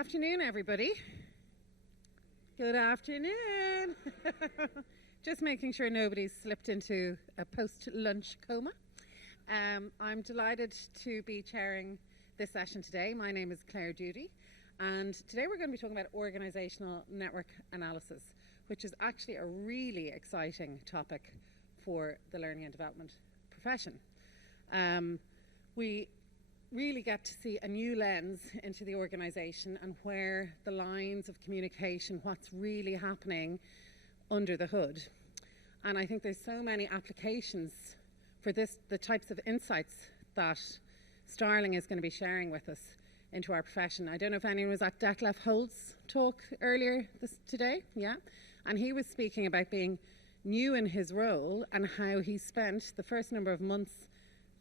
afternoon, everybody. Good afternoon. Just making sure nobody's slipped into a post-lunch coma. I'm delighted to be chairing this session today. My name is Claire Duty, and today we're going to be talking about organisational network analysis, which is actually a really exciting topic for the learning and development profession. We really get to see a new lens into the organisation and where the lines of communication, what's really happening under the hood. And I think there's so many applications for this, the types of insights that Starling is going to be sharing with us into our profession. I don't know if anyone was at Detlef Holt's talk earlier today, yeah? And he was speaking about being new in his role and how he spent the first number of months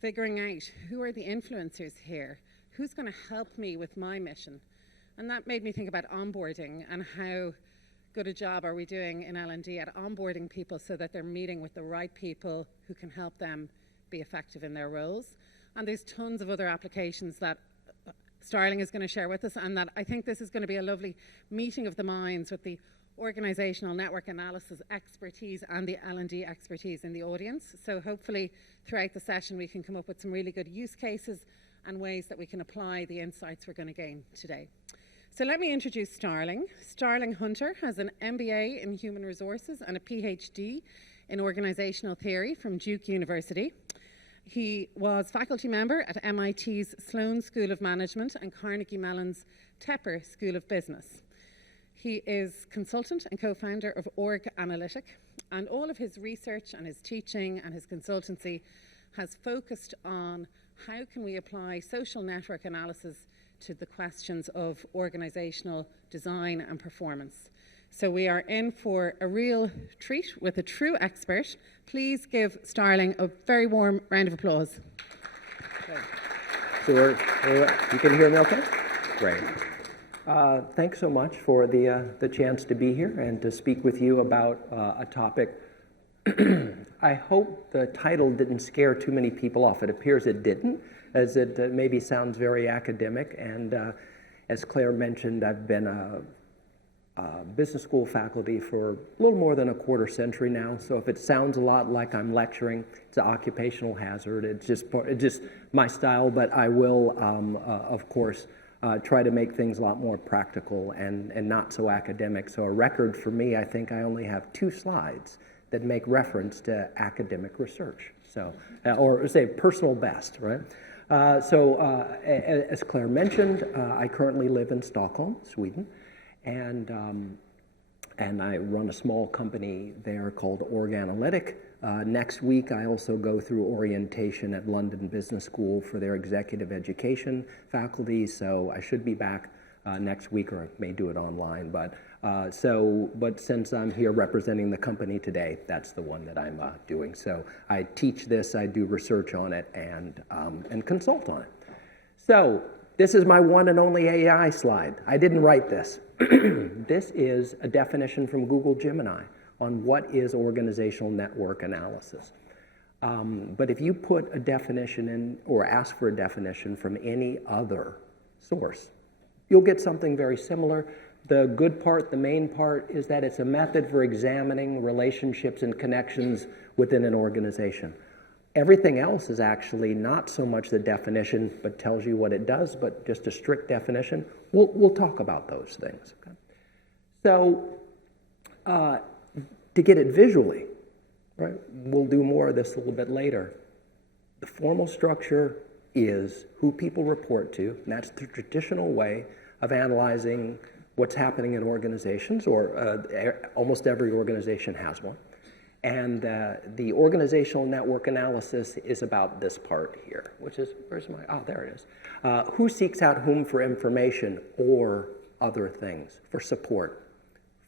figuring out who are the influencers here, who's going to help me with my mission. And that made me think about onboarding and how good a job are we doing in L&D at onboarding people so that they're meeting with the right people who can help them be effective in their roles. And there's tons of other applications that Starling is going to share with us, and that I think this is going to be a lovely meeting of the minds with the organisational network analysis expertise and the L&D expertise in the audience. So hopefully throughout the session we can come up with some really good use cases and ways that we can apply the insights we're going to gain today. So let me introduce Starling. Starling Hunter has an MBA in Human Resources and a PhD in Organisational Theory from Duke University. He was faculty member at MIT's Sloan School of Management and Carnegie Mellon's Tepper School of Business. He is consultant and co-founder of Organisational, and all of his research and his teaching and his consultancy has focused on how can we apply social network analysis to the questions of organisational design and performance. So we are in for a real treat with a true expert. Please give Starling a very warm round of applause. Okay. So you can hear me okay? Great. Thanks so much for the chance to be here and to speak with you about a topic. I hope the title didn't scare too many people off. It appears it didn't, as it maybe sounds very academic. And as Claire mentioned, I've been a business school faculty for a little more than a quarter century now. So if it sounds a lot like I'm lecturing, it's an occupational hazard. It's just my style, but I will, of course, try to make things a lot more practical and not so academic. So a record for me, I think I only have 2 slides that make reference to academic research. So, or say personal best, right? As Claire mentioned, I currently live in Stockholm, Sweden, and I run a small company there called Organisational. Next week, I also go through orientation at London Business School for their executive education faculty, so I should be back next week, or I may do it online. But since I'm here representing the company today, that's the one that I'm doing. So I teach this, I do research on it, and consult on it. So this is my one and only AI slide. I didn't write this. This is a definition from Google Gemini on what is organizational network analysis. But if you put a definition in or ask for a definition from any other source, you'll get something very similar. The good part, the main part, is that it's a method for examining relationships and connections within an organization. Everything else is actually not so much the definition, but tells you what it does, but just a strict definition. We'll talk about those things. Okay? So to get it visually, right, we'll do more of this a little bit later. The formal structure is who people report to, and that's the traditional way of analyzing what's happening in organizations, or almost every organization has one. And the organizational network analysis is about this part here, which is, there it is. Who seeks out whom for information or other things, for support,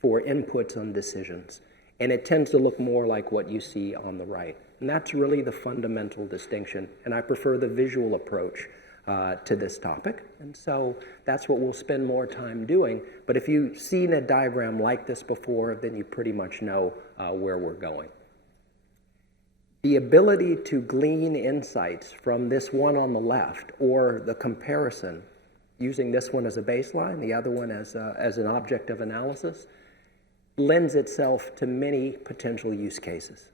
for inputs on decisions. And it tends to look more like what you see on the right. And that's really the fundamental distinction. And I prefer the visual approach to this topic. And so that's what we'll spend more time doing. But if you've seen a diagram like this before, then you pretty much know where we're going. The ability to glean insights from this one on the left, or the comparison, using this one as a baseline, the other one as an object of analysis, lends itself to many potential use cases.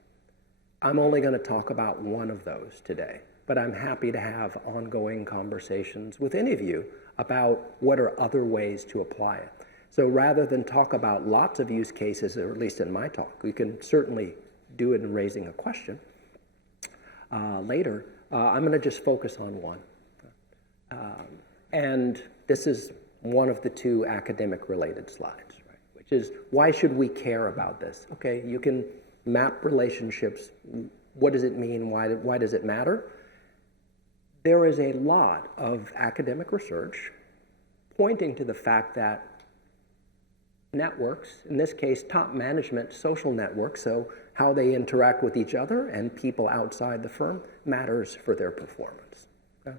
I'm only going to talk about one of those today, but I'm happy to have ongoing conversations with any of you about what are other ways to apply it. So rather than talk about lots of use cases, or at least in my talk, we can certainly do it in raising a question later. I'm going to just focus on one. And this is one of the two academic-related slides, right? Which is, why should we care about this? Okay, you can map relationships. What does it mean? Why does it matter? There is a lot of academic research pointing to the fact that networks, in this case, top management social networks, so how they interact with each other and people outside the firm, matters for their performance. Okay?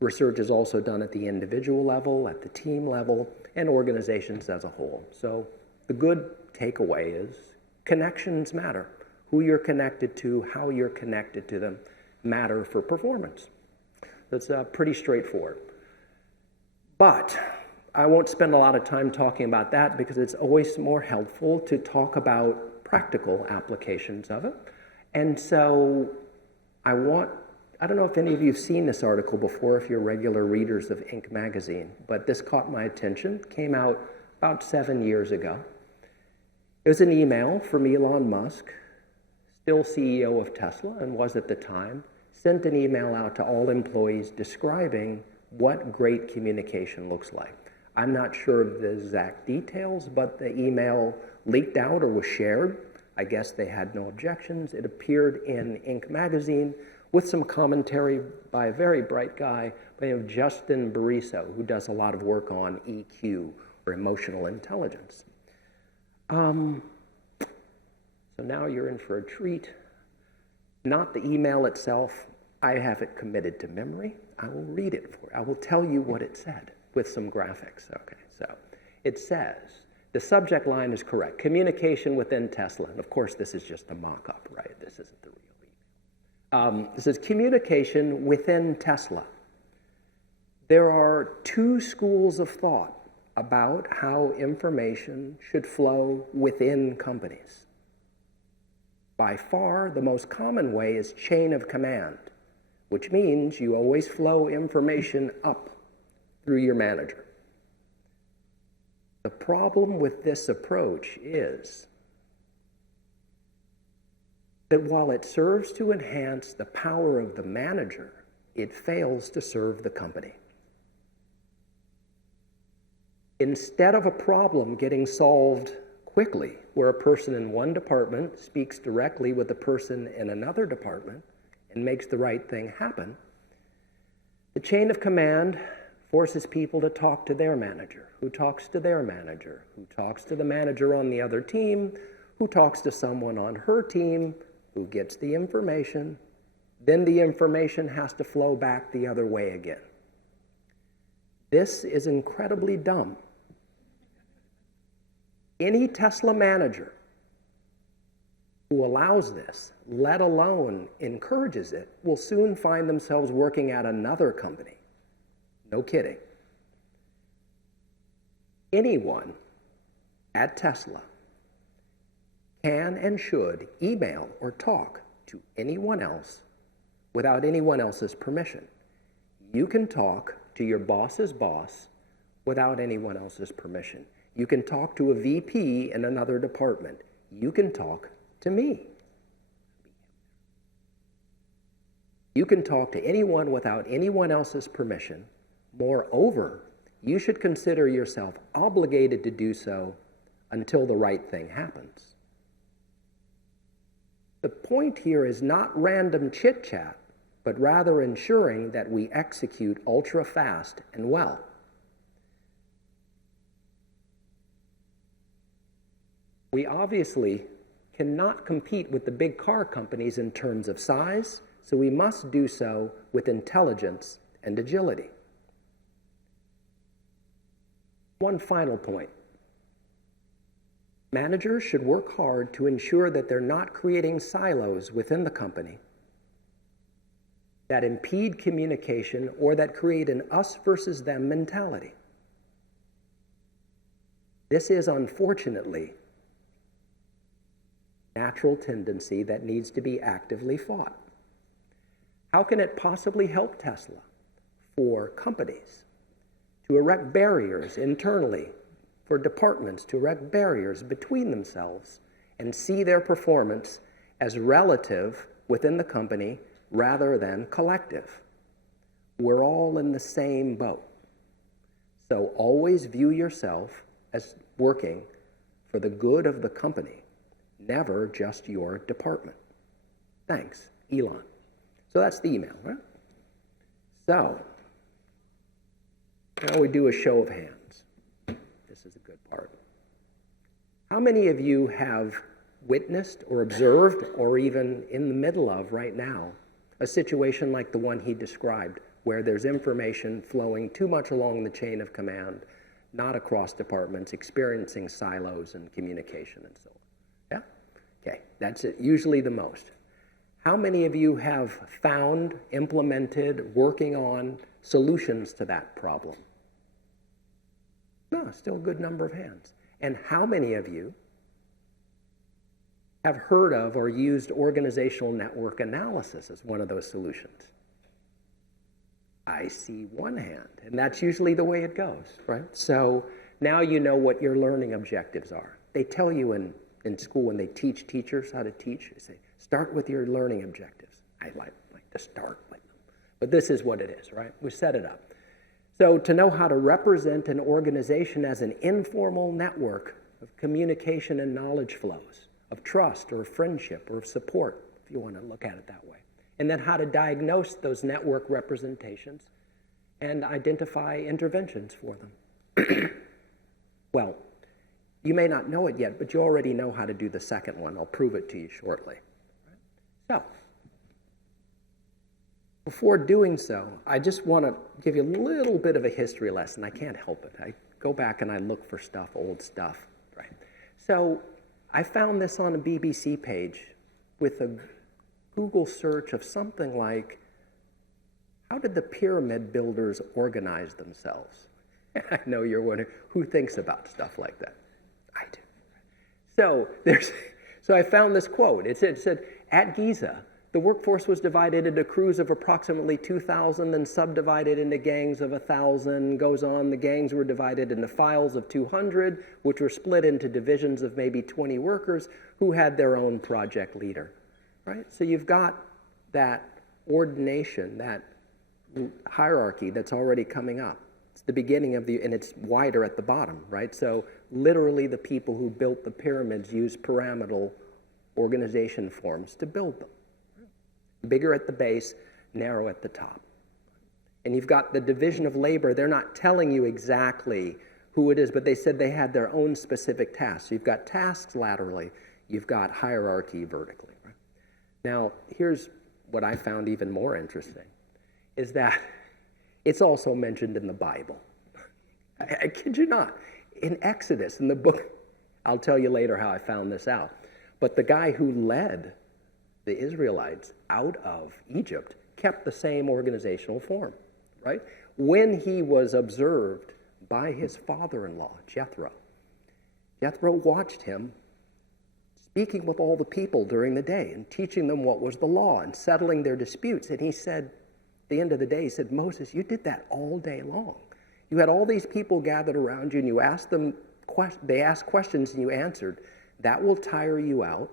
Research is also done at the individual level, at the team level, and organizations as a whole. So the good takeaway is connections matter. Who you're connected to, how you're connected to them, matter for performance. That's pretty straightforward. But I won't spend a lot of time talking about that because it's always more helpful to talk about practical applications of it. And so I don't know if any of you have seen this article before, if you're regular readers of Inc. magazine, but this caught my attention. It came out about 7 years ago. It was an email from Elon Musk, still CEO of Tesla and was at the time, sent an email out to all employees describing what great communication looks like. I'm not sure of the exact details, but the email leaked out or was shared. I guess they had no objections. It appeared in Inc. magazine with some commentary by a very bright guy by the name of Justin Bariso, who does a lot of work on EQ, or emotional intelligence. So now you're in for a treat. Not the email itself. I have it committed to memory. I will read it for you. I will tell you what it said with some graphics. Okay, so it says, the subject line is correct, communication within Tesla. And of course, this is just a mock-up, right? This isn't the real email. This is communication within Tesla. There are two schools of thought about how information should flow within companies. By far, the most common way is chain of command, which means you always flow information up through your manager. The problem with this approach is that while it serves to enhance the power of the manager, it fails to serve the company. Instead of a problem getting solved quickly, where a person in one department speaks directly with a person in another department and makes the right thing happen, the chain of command forces people to talk to their manager, who talks to their manager, who talks to the manager on the other team, who talks to someone on her team, who gets the information. Then the information has to flow back the other way again. This is incredibly dumb. Any Tesla manager who allows this, let alone encourages it, will soon find themselves working at another company. No kidding. Anyone at Tesla can and should email or talk to anyone else without anyone else's permission. You can talk to your boss's boss without anyone else's permission. You can talk to a VP in another department. You can talk to me. You can talk to anyone without anyone else's permission. Moreover, you should consider yourself obligated to do so until the right thing happens. The point here is not random chit-chat, but rather ensuring that we execute ultra-fast and well. We obviously cannot compete with the big car companies in terms of size, so we must do so with intelligence and agility. One final point. Managers should work hard to ensure that they're not creating silos within the company that impede communication or that create an us versus them mentality. This is, unfortunately, a natural tendency that needs to be actively fought. How can it possibly help Tesla for companies to erect barriers internally, for departments to erect barriers between themselves and see their performance as relative within the company rather than collective? We're all in the same boat. So always view yourself as working for the good of the company, never just your department. Thanks, Elon. So that's the email, right? So, now we do a show of hands. This is a good part. How many of you have witnessed or observed or even in the middle of right now a situation like the one he described, where there's information flowing too much along the chain of command, not across departments, experiencing silos in communication and so on? Yeah? Okay, that's it, usually the most. How many of you have found, implemented, working on solutions to that problem? No, still a good number of hands. And how many of you have heard of or used organizational network analysis as one of those solutions? I see one hand, and that's usually the way it goes, right? So now you know what your learning objectives are. They tell you in school when they teach teachers how to teach, they say, start with your learning objectives. I like to start with them. But this is what it is, right? We set it up. So to know how to represent an organization as an informal network of communication and knowledge flows, of trust or friendship or of support, if you want to look at it that way. And then how to diagnose those network representations and identify interventions for them. Well, you may not know it yet, but you already know how to do the second one. I'll prove it to you shortly. So, before doing so, I just want to give you a little bit of a history lesson. I can't help it. I go back and I look for stuff, old stuff, right? So, I found this on a BBC page with a Google search of something like, how did the pyramid builders organize themselves? I know you're wondering, who thinks about stuff like that? I do. So I found this quote. It said, at Giza, the workforce was divided into crews of approximately 2,000, then subdivided into gangs of 1,000. Goes on, the gangs were divided into files of 200, which were split into divisions of maybe 20 workers who had their own project leader, right? So you've got that ordination, that hierarchy that's already coming up. It's the beginning of and it's wider at the bottom, right? So literally the people who built the pyramids used pyramidal organization forms to build them. Bigger at the base, narrow at the top. And you've got the division of labor. They're not telling you exactly who it is, but they said they had their own specific tasks. So you've got tasks laterally, you've got hierarchy vertically. Right? Now, here's what I found even more interesting, is that it's also mentioned in the Bible. I kid you not. In Exodus, in the book, I'll tell you later how I found this out. But the guy who led the Israelites out of Egypt kept the same organizational form, right? When he was observed by his father-in-law, Jethro watched him speaking with all the people during the day and teaching them what was the law and settling their disputes. And he said, at the end of the day, he said, Moses, you did that all day long. You had all these people gathered around you and you asked them, they asked questions and you answered. That will tire you out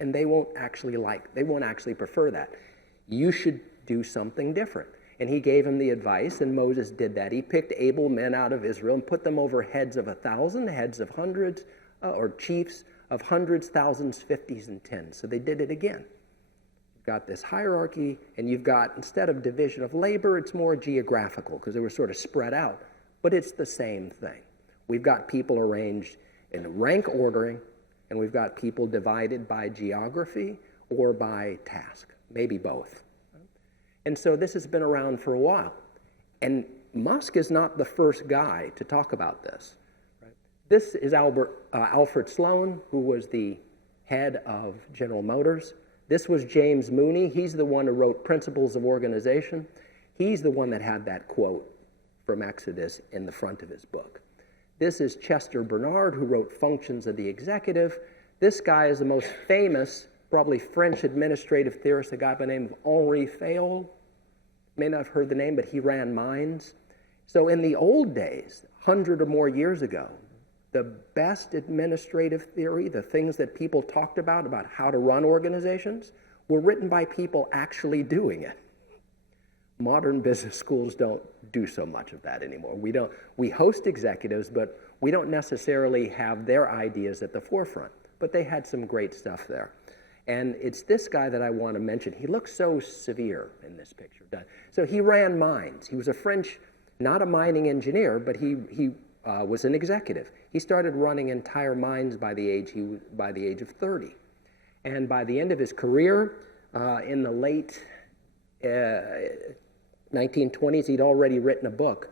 and they won't actually prefer that. You should do something different. And he gave him the advice, and Moses did that. He picked able men out of Israel and put them over heads of 1,000, heads of hundreds, or chiefs of hundreds, thousands, 50s, and 10s. So they did it again. You've got this hierarchy, and you've got, instead of division of labor, it's more geographical, because they were sort of spread out. But it's the same thing. We've got people arranged in rank ordering, and we've got people divided by geography or by task, maybe both. And so this has been around for a while. And Musk is not the first guy to talk about this. Right? This is Alfred Sloan, who was the head of General Motors. This was James Mooney. He's the one who wrote Principles of Organization. He's the one that had that quote from Exodus in the front of his book. This is Chester Bernard, who wrote Functions of the Executive. This guy is the most famous, probably French administrative theorist, a guy by the name of Henri Fayol. May not have heard the name, but he ran mines. So in the old days, 100 or more years ago, the best administrative theory, the things that people talked about how to run organizations, were written by people actually doing it. Modern business schools don't do so much of that anymore. We host executives, but we don't necessarily have their ideas at the forefront. But they had some great stuff there. And it's this guy that I want to mention. He looks so severe in this picture. So he ran mines. He was a French, not a mining engineer, but he was an executive. He started running entire mines by the age of 30. And by the end of his career, in the late 1920s, he'd already written a book,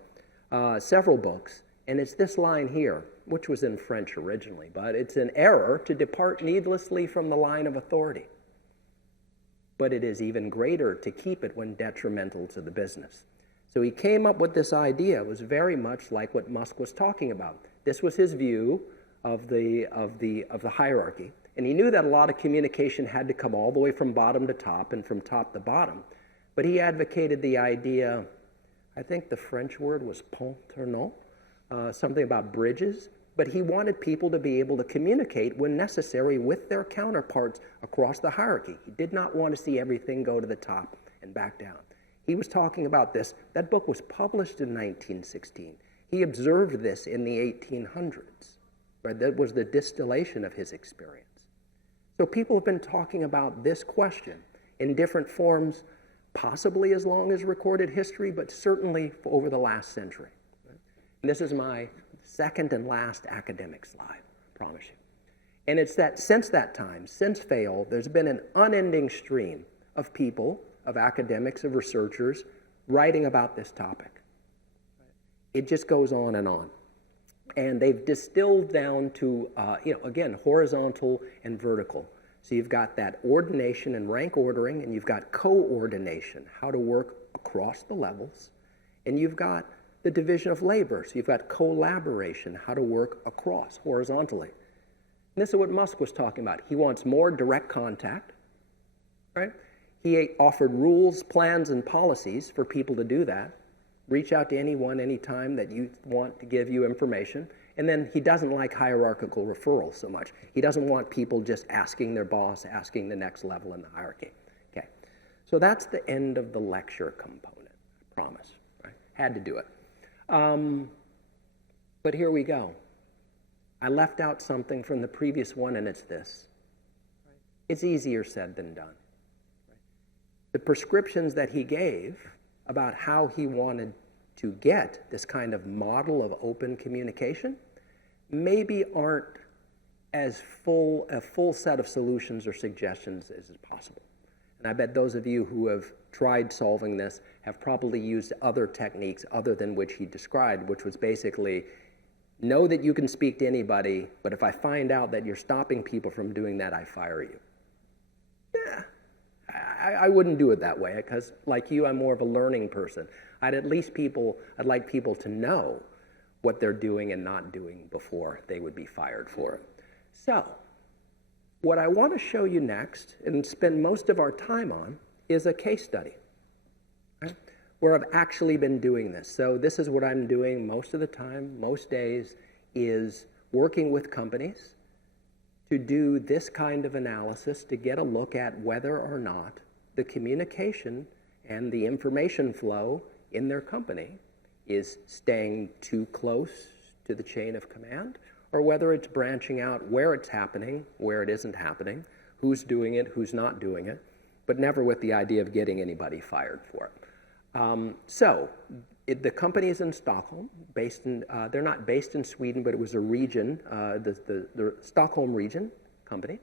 several books, and it's this line here, which was in French originally, but it's an error to depart needlessly from the line of authority. But it is even greater to keep it when detrimental to the business. So he came up with this idea. It was very much like what Musk was talking about. This was his view of the hierarchy. And he knew that a lot of communication had to come all the way from bottom to top and from top to bottom. But he advocated the idea, I think the French word was pont tournant, something about bridges. But he wanted people to be able to communicate when necessary with their counterparts across the hierarchy. He did not want to see everything go to the top and back down. He was talking about this. That book was published in 1916. He observed this in the 1800s. Right? That was the distillation of his experience. So people have been talking about this question in different forms, possibly as long as recorded history, but certainly over the last century. Right? And this is my second and last academic slide, I promise you. And it's that since that time, since Fayol, there's been an unending stream of people, of academics, of researchers, writing about this topic. It just goes on. And they've distilled down to, again, horizontal and vertical. So you've got that ordination and rank ordering, and you've got coordination, how to work across the levels. And you've got the division of labor. So you've got collaboration, how to work across horizontally. And this is what Musk was talking about. He wants more direct contact, right? He offered rules, plans, and policies for people to do that. Reach out to anyone, anytime that you want to give you information. And then he doesn't like hierarchical referrals so much. He doesn't want people just asking their boss, asking the next level in the hierarchy. Okay, so that's the end of the lecture component, I promise. Right? Had to do it. But here we go. I left out something from the previous one, and it's this. It's easier said than done. The prescriptions that he gave about how he wanted to get this kind of model of open communication maybe aren't as a full set of solutions or suggestions as is possible. And I bet those of you who have tried solving this have probably used other techniques other than which he described, which was basically know that you can speak to anybody, but if I find out that you're stopping people from doing that, I fire you. Yeah. I wouldn't do it that way because, like you, I'm more of a learning person. I'd like people to know what they're doing and not doing before they would be fired for it. So, what I want to show you next and spend most of our time on is a case study, right? Where I've actually been doing this. So this is what I'm doing most of the time, most days, is working with companies to do this kind of analysis to get a look at whether or not the communication and the information flow in their company is staying too close to the chain of command, or whether it's branching out where it's happening, where it isn't happening, who's doing it, who's not doing it, but never with the idea of getting anybody fired for it. The company is in Stockholm, they're not based in Sweden, but it was a region, the Stockholm region company.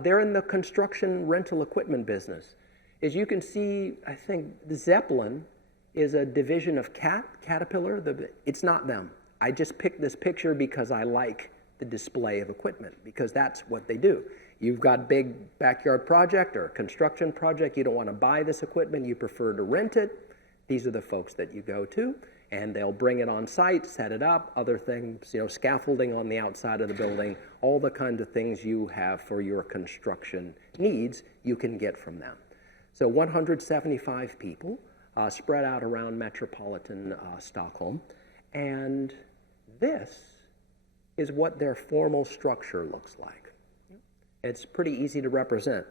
They're in the construction rental equipment business. As you can see, I think the Zeppelin is a division of Caterpillar. It's not them. I just picked this picture because I like the display of equipment, because that's what they do. You've got a big backyard project or a construction project, you don't want to buy this equipment, you prefer to rent it. These are the folks that you go to, and they'll bring it on site, set it up, other things, scaffolding on the outside of the building, all the kinds of things you have for your construction needs, you can get from them. So 175 people spread out around metropolitan Stockholm, and this is what their formal structure looks like. It's pretty easy to represent.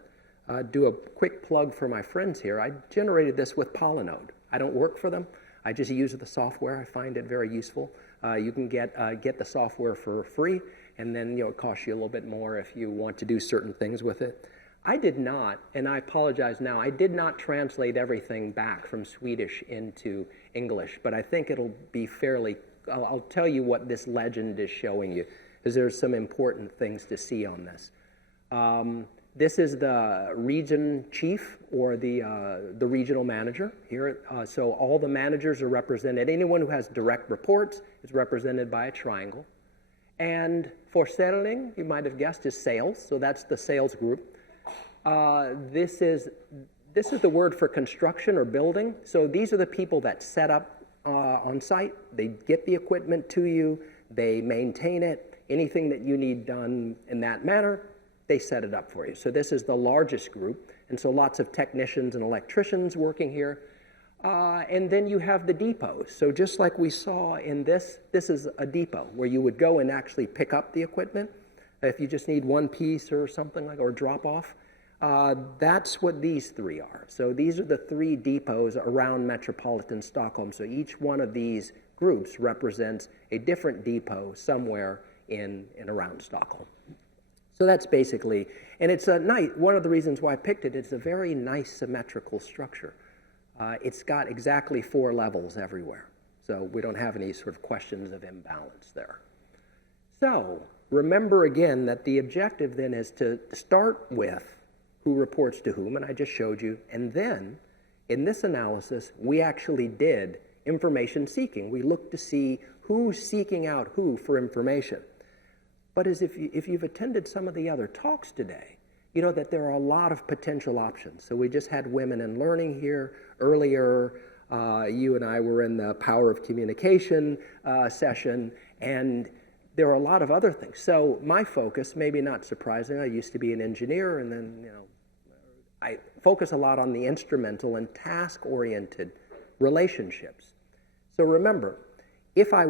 Do a quick plug for my friends here. I generated this with Polynode. I don't work for them. I just use the software. I find it very useful. You can get the software for free, and then it costs you a little bit more if you want to do certain things with it. I did not, and I apologize now, I did not translate everything back from Swedish into English, but I think it'll be fairly, I'll tell you what this legend is showing you, because there's some important things to see on this. This is the region chief, or the regional manager here. So all the managers are represented. Anyone who has direct reports is represented by a triangle. And försäljning, you might have guessed, is sales. So that's the sales group. This is the word for construction or building. So these are the people that set up on site. They get the equipment to you. They maintain it. Anything that you need done in that manner, they set it up for you. So this is the largest group, and so lots of technicians and electricians working here. And then you have the depots. So just like we saw in this is a depot where you would go and actually pick up the equipment if you just need one piece or something like, or drop off. That's what these three are. So these are the three depots around metropolitan Stockholm. So each one of these groups represents a different depot somewhere in and around Stockholm. So that's basically, and it's a nice, one of the reasons why I picked it, it's a very nice symmetrical structure. It's got exactly 4 levels everywhere. So we don't have any sort of questions of imbalance there. So remember again that the objective then is to start with who reports to whom, and I just showed you, and then in this analysis, we actually did information seeking. We looked to see who's seeking out who for information. But as if you've attended some of the other talks today, you know that there are a lot of potential options. So we just had Women in Learning here earlier. You and I were in the Power of Communication session, and there are a lot of other things. So my focus, maybe not surprising, I used to be an engineer, and then I focus a lot on the instrumental and task-oriented relationships. So remember, if I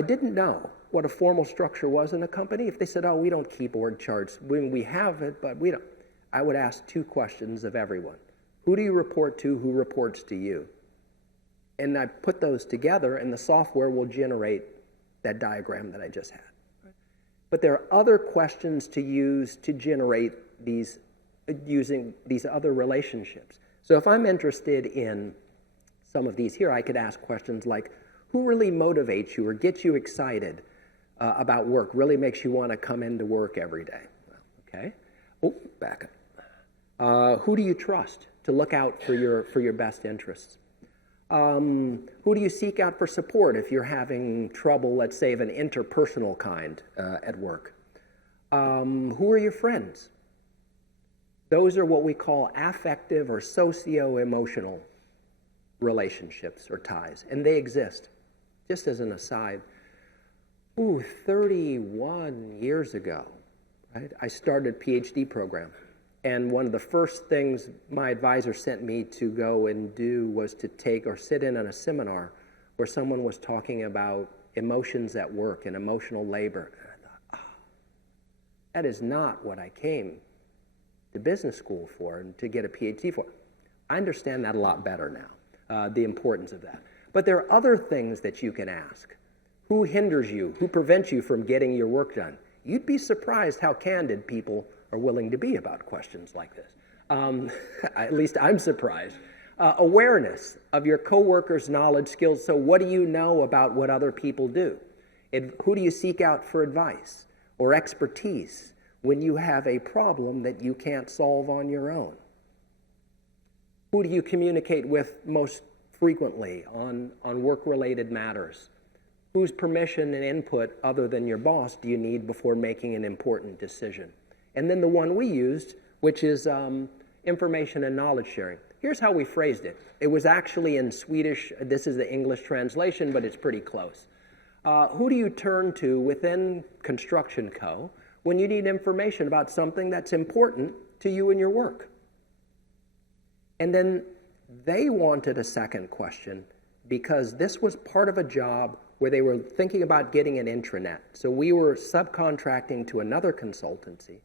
didn't know what a formal structure was in a company, if they said, oh, we don't keep org charts, we have it, but we don't, I would ask 2 questions of everyone. Who do you report to? Who reports to you? And I put those together, and the software will generate that diagram that I just had. But there are other questions to use to generate these, using these other relationships. So if I'm interested in some of these here, I could ask questions like, who really motivates you or gets you excited about work, really makes you want to come into work every day? Okay. Oh, back up. Who do you trust to look out for your best interests? Who do you seek out for support if you're having trouble, let's say, of an interpersonal kind at work? Who are your friends? Those are what we call affective or socio-emotional relationships or ties, and they exist. Just as an aside, 31 years ago, right, I started a PhD program. And one of the first things my advisor sent me to go and do was to take or sit in on a seminar where someone was talking about emotions at work and emotional labor. And I thought, oh, that is not what I came to business school for and to get a PhD for. I understand that a lot better now, the importance of that. But there are other things that you can ask. Who hinders you? Who prevents you from getting your work done? You'd be surprised how candid people are willing to be about questions like this. At least I'm surprised. Awareness of your coworkers' knowledge, skills. So what do you know about what other people do? Who do you seek out for advice or expertise when you have a problem that you can't solve on your own? Who do you communicate with most frequently on work-related matters? whose permission and input other than your boss do you need before making an important decision? And then the one we used, which is information and knowledge sharing. Here's how we phrased it. It was actually in Swedish. This is the English translation, but it's pretty close. Who do you turn to within Construction Co. when you need information about something that's important to you and your work? And then they wanted a second question because this was part of a job where they were thinking about getting an intranet. So we were subcontracting to another consultancy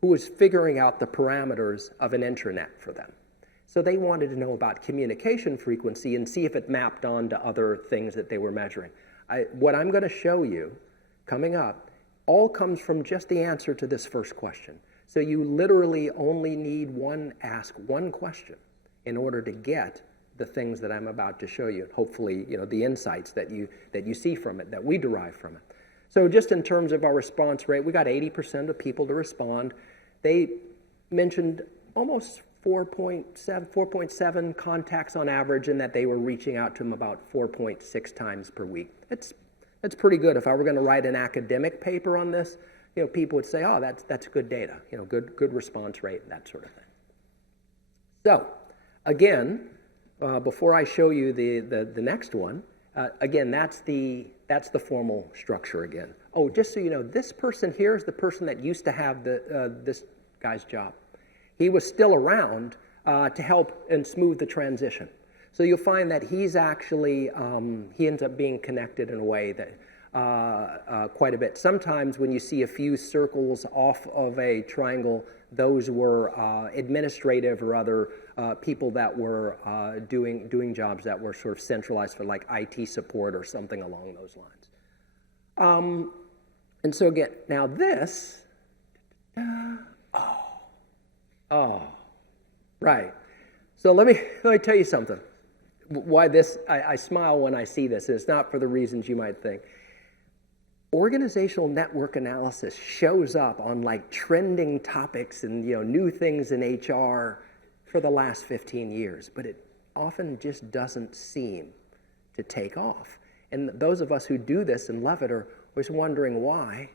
who was figuring out the parameters of an intranet for them. So they wanted to know about communication frequency and see if it mapped on to other things that they were measuring. What I'm going to show you coming up all comes from just the answer to this first question. So you literally only need ask one question in order to get the things that I'm about to show you. Hopefully, the insights that you see from it, that we derive from it. So just in terms of our response rate, we got 80% of people to respond. They mentioned almost 4.7 contacts on average, and that they were reaching out to them about 4.6 times per week. That's pretty good. If I were going to write an academic paper on this, people would say, "Oh, that's good data. Good response rate, and that sort of thing." So, again, before I show you the next one, again, that's the formal structure again. Oh, just so you know, this person here is the person that used to have this guy's job. He was still around to help and smooth the transition. So you'll find that he's actually, he ends up being connected in a way that quite a bit. Sometimes when you see a few circles off of a triangle, those were administrative or other people that were doing jobs that were sort of centralized for like IT support or something along those lines. And so again, now this, right. So let me tell you something. Why this, I smile when I see this, and it's not for the reasons you might think. Organizational network analysis shows up on like trending topics and new things in HR for the last 15 years, but it often just doesn't seem to take off. And those of us who do this and love it are always wondering why,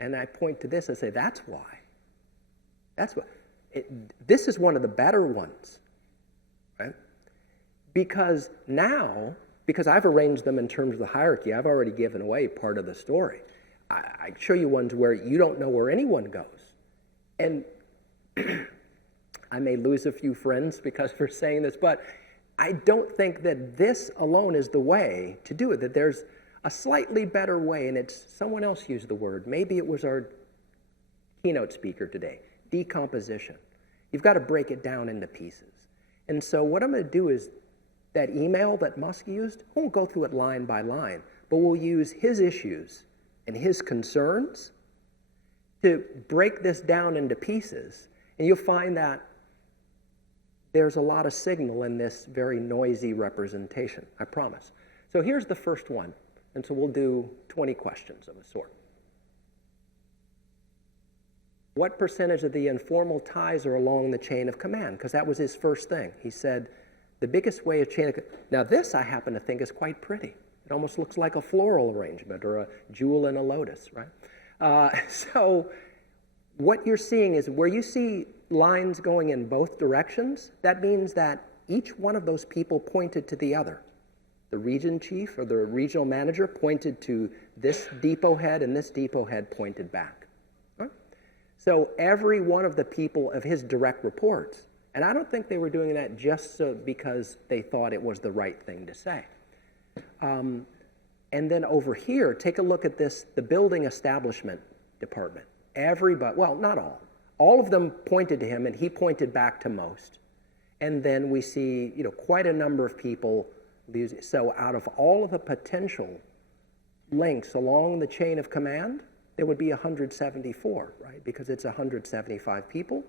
and I point to this and say, that's why. That's why. This is one of the better ones, right? Because now, because I've arranged them in terms of the hierarchy, I've already given away part of the story. I show you ones where you don't know where anyone goes. And I may lose a few friends because we're saying this, but I don't think that this alone is the way to do it, that there's a slightly better way, and it's someone else used the word. Maybe it was our keynote speaker today, decomposition. You've got to break it down into pieces. And so what I'm going to do is that email that Musk used, we won't go through it line by line, but we'll use his issues and his concerns to break this down into pieces. And you'll find that there's a lot of signal in this very noisy representation, I promise. So here's the first one. And so we'll do 20 questions of a sort. What percentage of the informal ties are along the chain of command? Because that was his first thing. He said, the biggest way of chain of command. Now this I happen to think is quite pretty. It almost looks like a floral arrangement or a jewel in a lotus, right? So what you're seeing is where you see lines going in both directions, that means that each one of those people pointed to the other. The region chief or the regional manager pointed to this depot head, and this depot head pointed back. Right? So every one of the people of his direct reports, and I don't think they were doing that just because they thought it was the right thing to say. And then over here, take a look at this, the building establishment department. Everybody, well, not all of them pointed to him, and he pointed back to most. And then we see, quite a number of people. So out of all of the potential links along the chain of command, there would be 174, right? Because it's 175 people.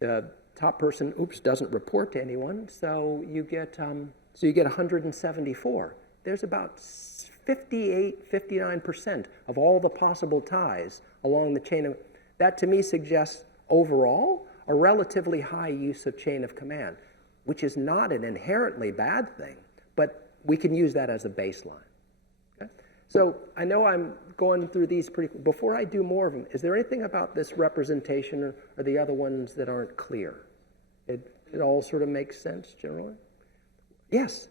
The top person, doesn't report to anyone, so you get 174. There's about 58, 59% of all the possible ties along the chain of. That to me suggests overall a relatively high use of chain of command, which is not an inherently bad thing, but we can use that as a baseline. So I know I'm going through these before I do more of them, is there anything about this representation or the other ones that aren't clear? It all sort of makes sense generally? Yes.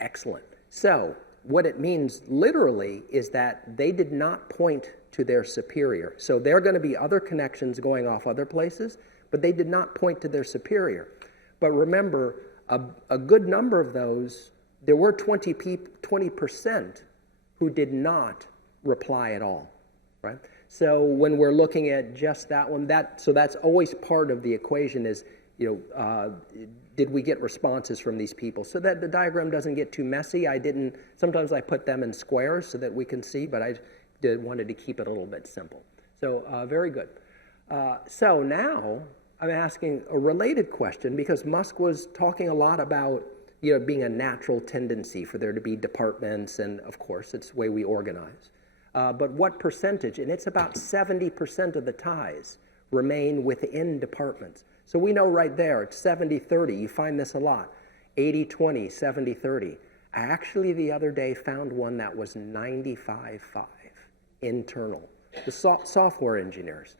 Excellent. So what it means literally is that they did not point to their superior. So there are going to be other connections going off other places, but they did not point to their superior. But remember, a good number of those, there were 20% who did not reply at all, right? So when we're looking at just that one, so that's always part of the equation is, did we get responses from these people? So that the diagram doesn't get too messy. Sometimes I put them in squares so that we can see, but I wanted to keep it a little bit simple. So very good. So now I'm asking a related question because Musk was talking a lot about being a natural tendency for there to be departments, and of course it's the way we organize. But what percentage? And it's about 70% of the ties remain within departments. So we know right there, it's 70-30. You find this a lot. 80-20, 70-30. I actually the other day found one that was 95-5, internal. The software engineers,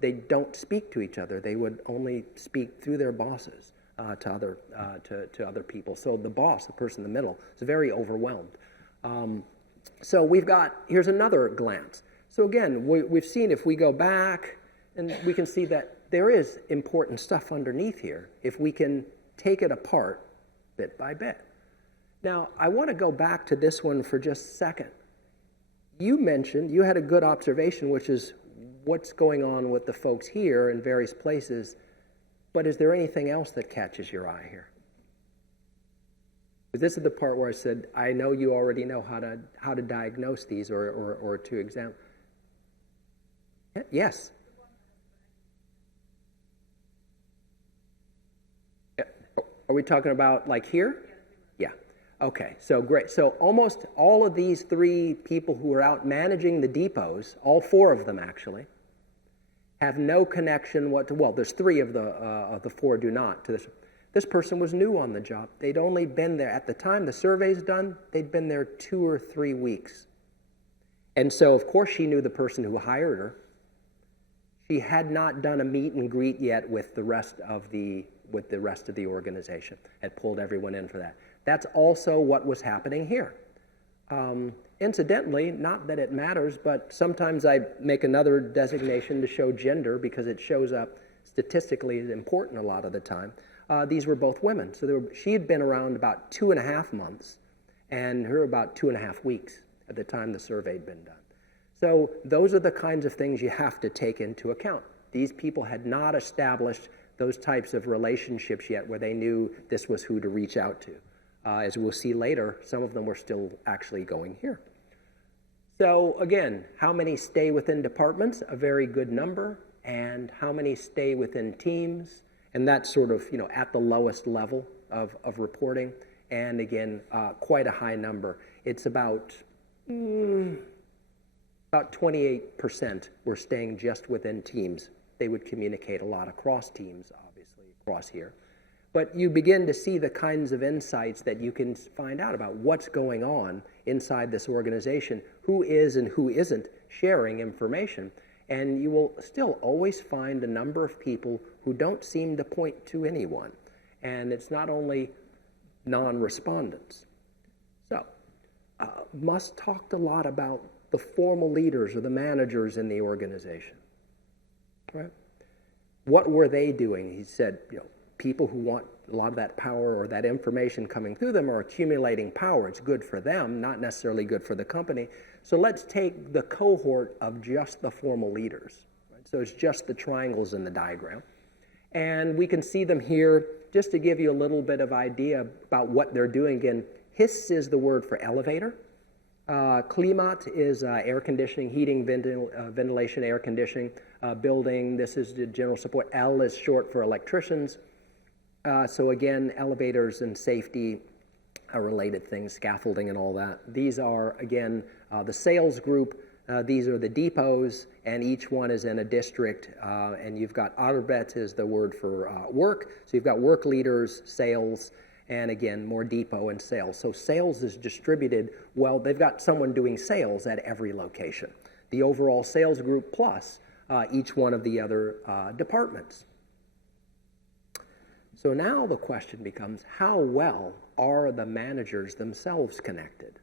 they don't speak to each other. They would only speak through their bosses to other people. So the boss, the person in the middle, is very overwhelmed. So here's another glance. So again, we've seen if we go back, and we can see that there is important stuff underneath here if we can take it apart bit by bit. Now, I want to go back to this one for just a second. You had a good observation, which is what's going on with the folks here in various places, but is there anything else that catches your eye here? This is the part where I said, I know you already know how to diagnose these or to examine. Yes? Are we talking about like here? Yeah. Okay, so great. So almost all of these three people who are out managing the depots, all four of them actually, have no connection well, there's three of the four do not to this. This person was new on the job. They'd only been there, at the time the survey's done, they'd been there 2 or 3 weeks. And so, of course, she knew the person who hired her. She had not done a meet and greet yet with the rest of the organization, had pulled everyone in for that. That's also what was happening here. Incidentally, not that it matters, but sometimes I make another designation to show gender because it shows up statistically as important a lot of the time. These were both women. So she had been around about 2.5 months, and her about 2.5 weeks at the time the survey had been done. So those are the kinds of things you have to take into account. These people had not established those types of relationships yet where they knew this was who to reach out to. As we'll see later, some of them were still actually going here. So again, how many stay within departments? A very good number. And how many stay within teams? And that's sort of, at the lowest level of reporting. And again, quite a high number. It's about 28% were staying just within teams. They would communicate a lot across teams, obviously, across here. But you begin to see the kinds of insights that you can find out about what's going on inside this organization, who is and who isn't sharing information. And you will still always find a number of people who don't seem to point to anyone. And it's not only non-respondents. So, Musk talked a lot about the formal leaders or the managers in the organization. Right? What were they doing? He said, people who want a lot of that power or that information coming through them are accumulating power. It's good for them, not necessarily good for the company. So let's take the cohort of just the formal leaders. Right? So it's just the triangles in the diagram. And we can see them here just to give you a little bit of idea about what they're doing. Again, HIS is the word for elevator. Klimat is air conditioning, heating, ventilation, air conditioning, building. This is the general support. L is short for electricians. So again, elevators and safety related things, scaffolding and all that. These are, again, the sales group. These are the depots, and each one is in a district. And you've got Arbeit is the word for work. So you've got work leaders, sales, and again, more depot and sales. So sales is distributed, well, they've got someone doing sales at every location. The overall sales group plus each one of the other departments. So now the question becomes, how well are the managers themselves connected?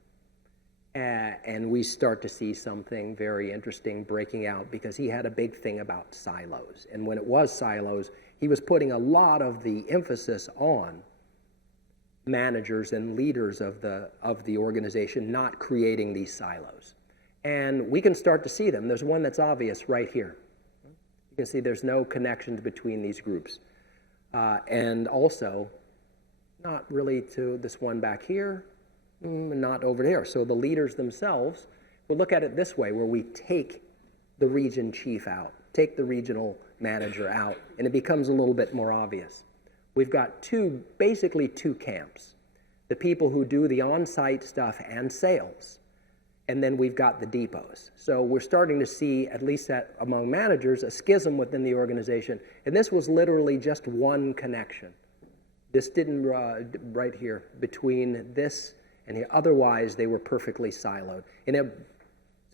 And we start to see something very interesting breaking out, because he had a big thing about silos. And when it was silos, he was putting a lot of the emphasis on managers and leaders of the organization not creating these silos. And we can start to see them. There's one that's obvious right here. You can see there's no connections between these groups. And also, not really to this one back here, not over there. So the leaders themselves, we'll look at it this way, where we take the region chief out, take the regional manager out, and it becomes a little bit more obvious. We've got basically two camps. The people who do the on-site stuff and sales, and then we've got the depots. So we're starting to see, at least among managers, a schism within the organization. And this was literally just one connection. This didn't, right here, between this and here. Otherwise, they were perfectly siloed. And it's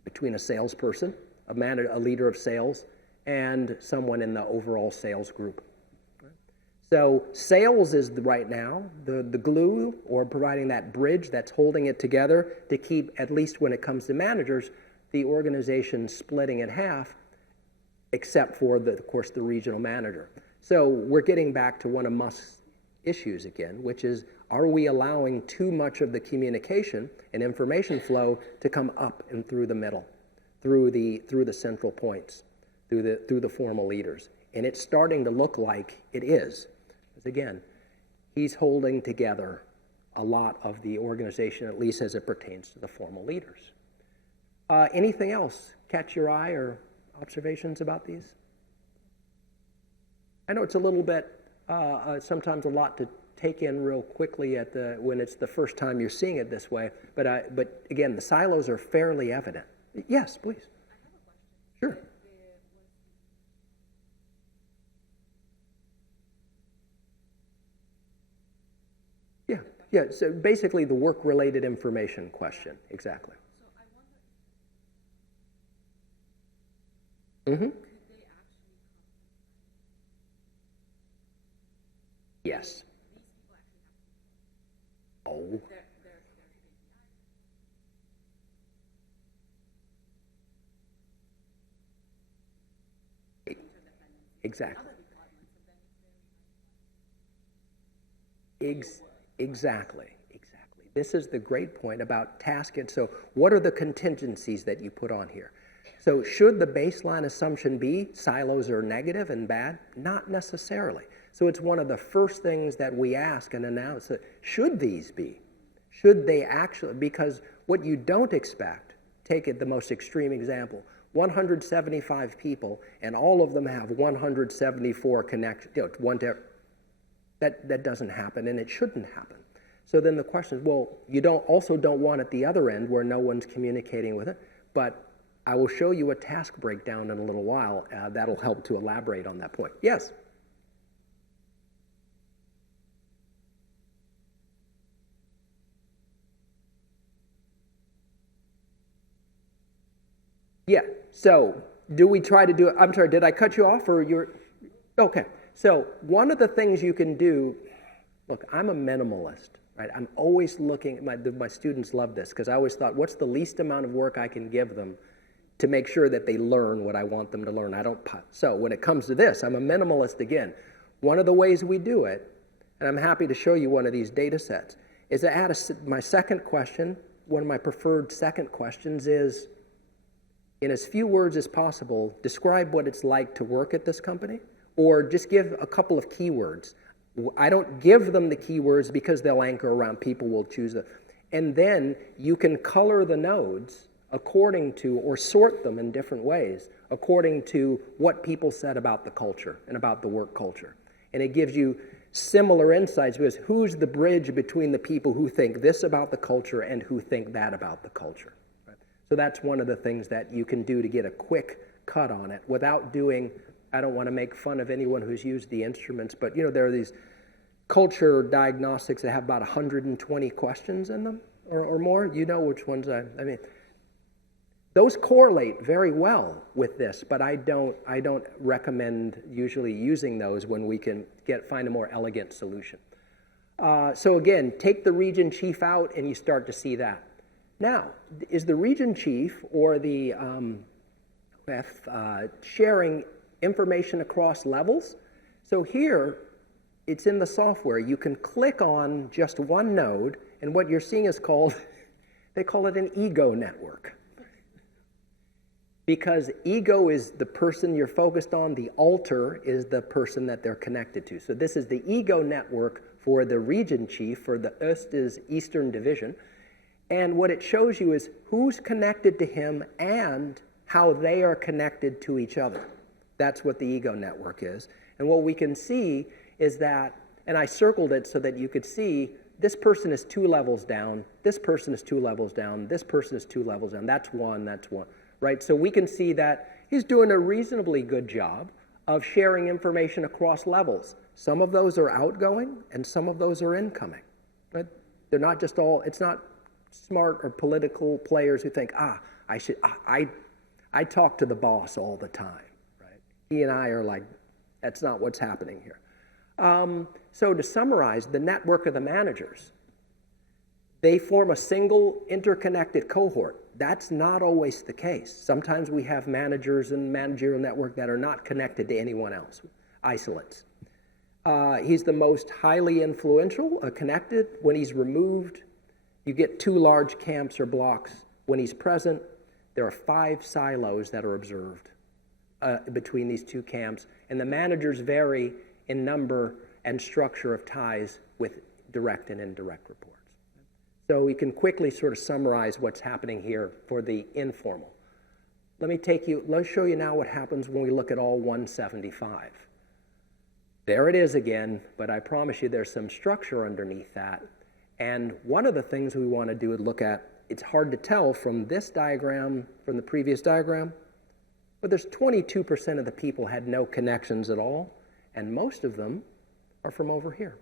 between a salesperson, a leader of sales, and someone in the overall sales group. So sales is right now the glue, or providing that bridge that's holding it together to keep, at least when it comes to managers, the organization splitting in half, except for, of course, the regional manager. So we're getting back to one of Musk's issues again, which is, are we allowing too much of the communication and information flow to come up and through the middle, through the central points, through the formal leaders? And it's starting to look like it is. Again, he's holding together a lot of the organization, at least as it pertains to the formal leaders. Anything else catch your eye, or observations about these? I know it's a little bit, sometimes a lot to take in real quickly when it's the first time you're seeing it this way, but again, the silos are fairly evident. Yes, please. I have a question. Sure. Yeah, so basically the work-related information question, exactly. So I wonder, Mm-hmm. could they actually Yes. these people actually have Oh. their KPIs? Exactly. Other departments, and then it's very Exactly. This is the great point about task. And so what are the contingencies that you put on here? So should the baseline assumption be silos are negative and bad? Not necessarily. So it's one of the first things that we ask and announce, that should these be? Should they actually? Because what you don't expect, take it the most extreme example, 175 people, and all of them have 174 connections, that doesn't happen, and it shouldn't happen. So then the question is, well, you don't want at the other end where no one's communicating with it, but I will show you a task breakdown in a little while that'll help to elaborate on that point. Yes? Yeah, so do we try to do it? I'm sorry, did I cut you off, or you're, okay. So one of the things you can do, look, I'm a minimalist, right? I'm always looking, my students love this, because I always thought, what's the least amount of work I can give them to make sure that they learn what I want them to learn? So when it comes to this, I'm a minimalist again. One of the ways we do it, and I'm happy to show you one of these data sets, is to add my second question. One of my preferred second questions is, in as few words as possible, describe what it's like to work at this company, or just give a couple of keywords. I don't give them the keywords because they'll anchor around, people will choose them. And then you can color the nodes according to, or sort them in different ways, according to what people said about the culture and about the work culture. And it gives you similar insights, because who's the bridge between the people who think this about the culture and who think that about the culture? Right? So that's one of the things that you can do to get a quick cut on it without doing, I don't want to make fun of anyone who's used the instruments, but there are these culture diagnostics that have about 120 questions in them or more. You know which ones I mean. Those correlate very well with this, but I don't recommend usually using those when we can find a more elegant solution. So again, take the region chief out and you start to see that. Now, is the region chief or the sharing information across levels? So here, it's in the software. You can click on just one node, and what you're seeing is called, they call it an ego network. Because ego is the person you're focused on, the alter is the person that they're connected to. So this is the ego network for the region chief, for the Öst is Eastern Division. And what it shows you is who's connected to him and how they are connected to each other. That's what the ego network is. And what we can see is that, and I circled it so that you could see, this person is 2 levels down, this person is 2 levels down, this person is 2 levels down, that's one, right? So we can see that he's doing a reasonably good job of sharing information across levels. Some of those are outgoing and some of those are incoming, right? They're not just all, it's not smart or political players who think, I talk to the boss all the time, right? He and I are like, that's not what's happening here. So to summarize, the network of the managers, they form a single interconnected cohort. That's not always the case. Sometimes we have managers and managerial network that are not connected to anyone else, isolates. He's the most highly influential, connected. When he's removed, you get 2 large camps or blocks. When he's present, there are 5 silos that are observed between these 2 camps, and the managers vary in number and structure of ties with direct and indirect reports. So we can quickly sort of summarize what's happening here for the informal. Let's show you now what happens when we look at all 175. There it is again, but I promise you there's some structure underneath that. And one of the things we want to do is look at, it's hard to tell from this diagram, from the previous diagram, but there's 22% of the people had no connections at all, and most of them are from over here.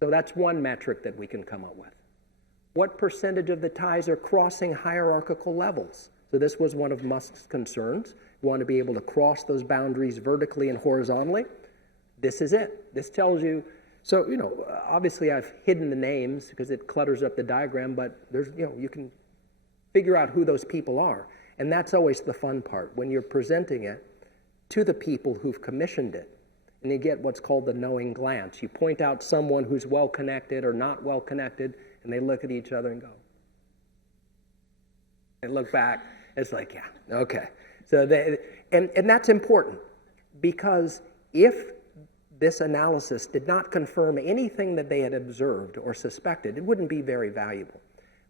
So that's one metric that we can come up with. What percentage of the ties are crossing hierarchical levels? So this was one of Musk's concerns. We want to be able to cross those boundaries vertically and horizontally. This is it. This tells you, so, obviously I've hidden the names because it clutters up the diagram, but there's, you can figure out who those people are. And that's always the fun part, when you're presenting it to the people who've commissioned it. And you get what's called the knowing glance. You point out someone who's well-connected or not well-connected, and they look at each other and go. And look back, it's like, yeah, okay. So and that's important, because if this analysis did not confirm anything that they had observed or suspected, it wouldn't be very valuable.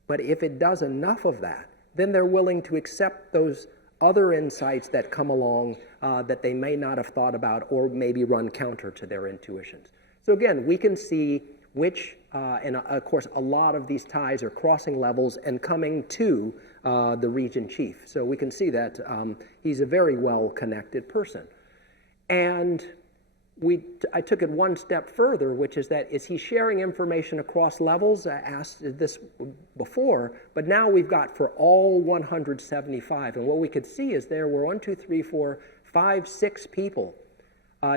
But if it does enough of that, then they're willing to accept those other insights that come along that they may not have thought about or maybe run counter to their intuitions. So again, we can see which, and of course, a lot of these ties are crossing levels and coming to the region chief. So we can see that he's a very well-connected person. And I took it one step further, which is that, is he sharing information across levels? I asked this before, but now we've got for all 175. And what we could see is there were 1, 2, 3, 4, 5, 6 people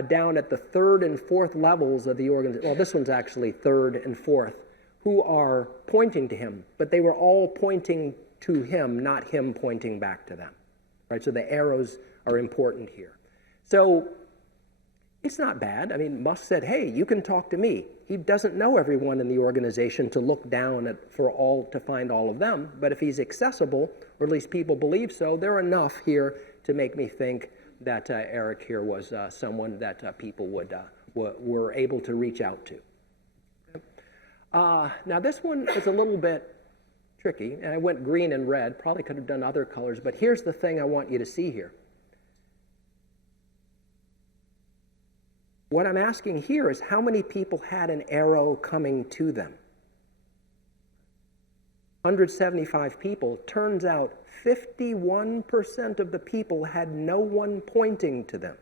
down at the 3rd and 4th levels of the organization. Well, this one's actually 3rd and 4th, who are pointing to him, but they were all pointing to him, not him pointing back to them. Right? So the arrows are important here. So it's not bad. I mean, Musk said, hey, you can talk to me. He doesn't know everyone in the organization to look down to find all of them, but if he's accessible, or at least people believe so, there are enough here to make me think that Eric here was someone that people were able to reach out to. Now this one is a little bit tricky, and I went green and red, probably could have done other colors, but here's the thing I want you to see here. What I'm asking here is how many people had an arrow coming to them? 175 people. Turns out 51% of the people had no one pointing to them.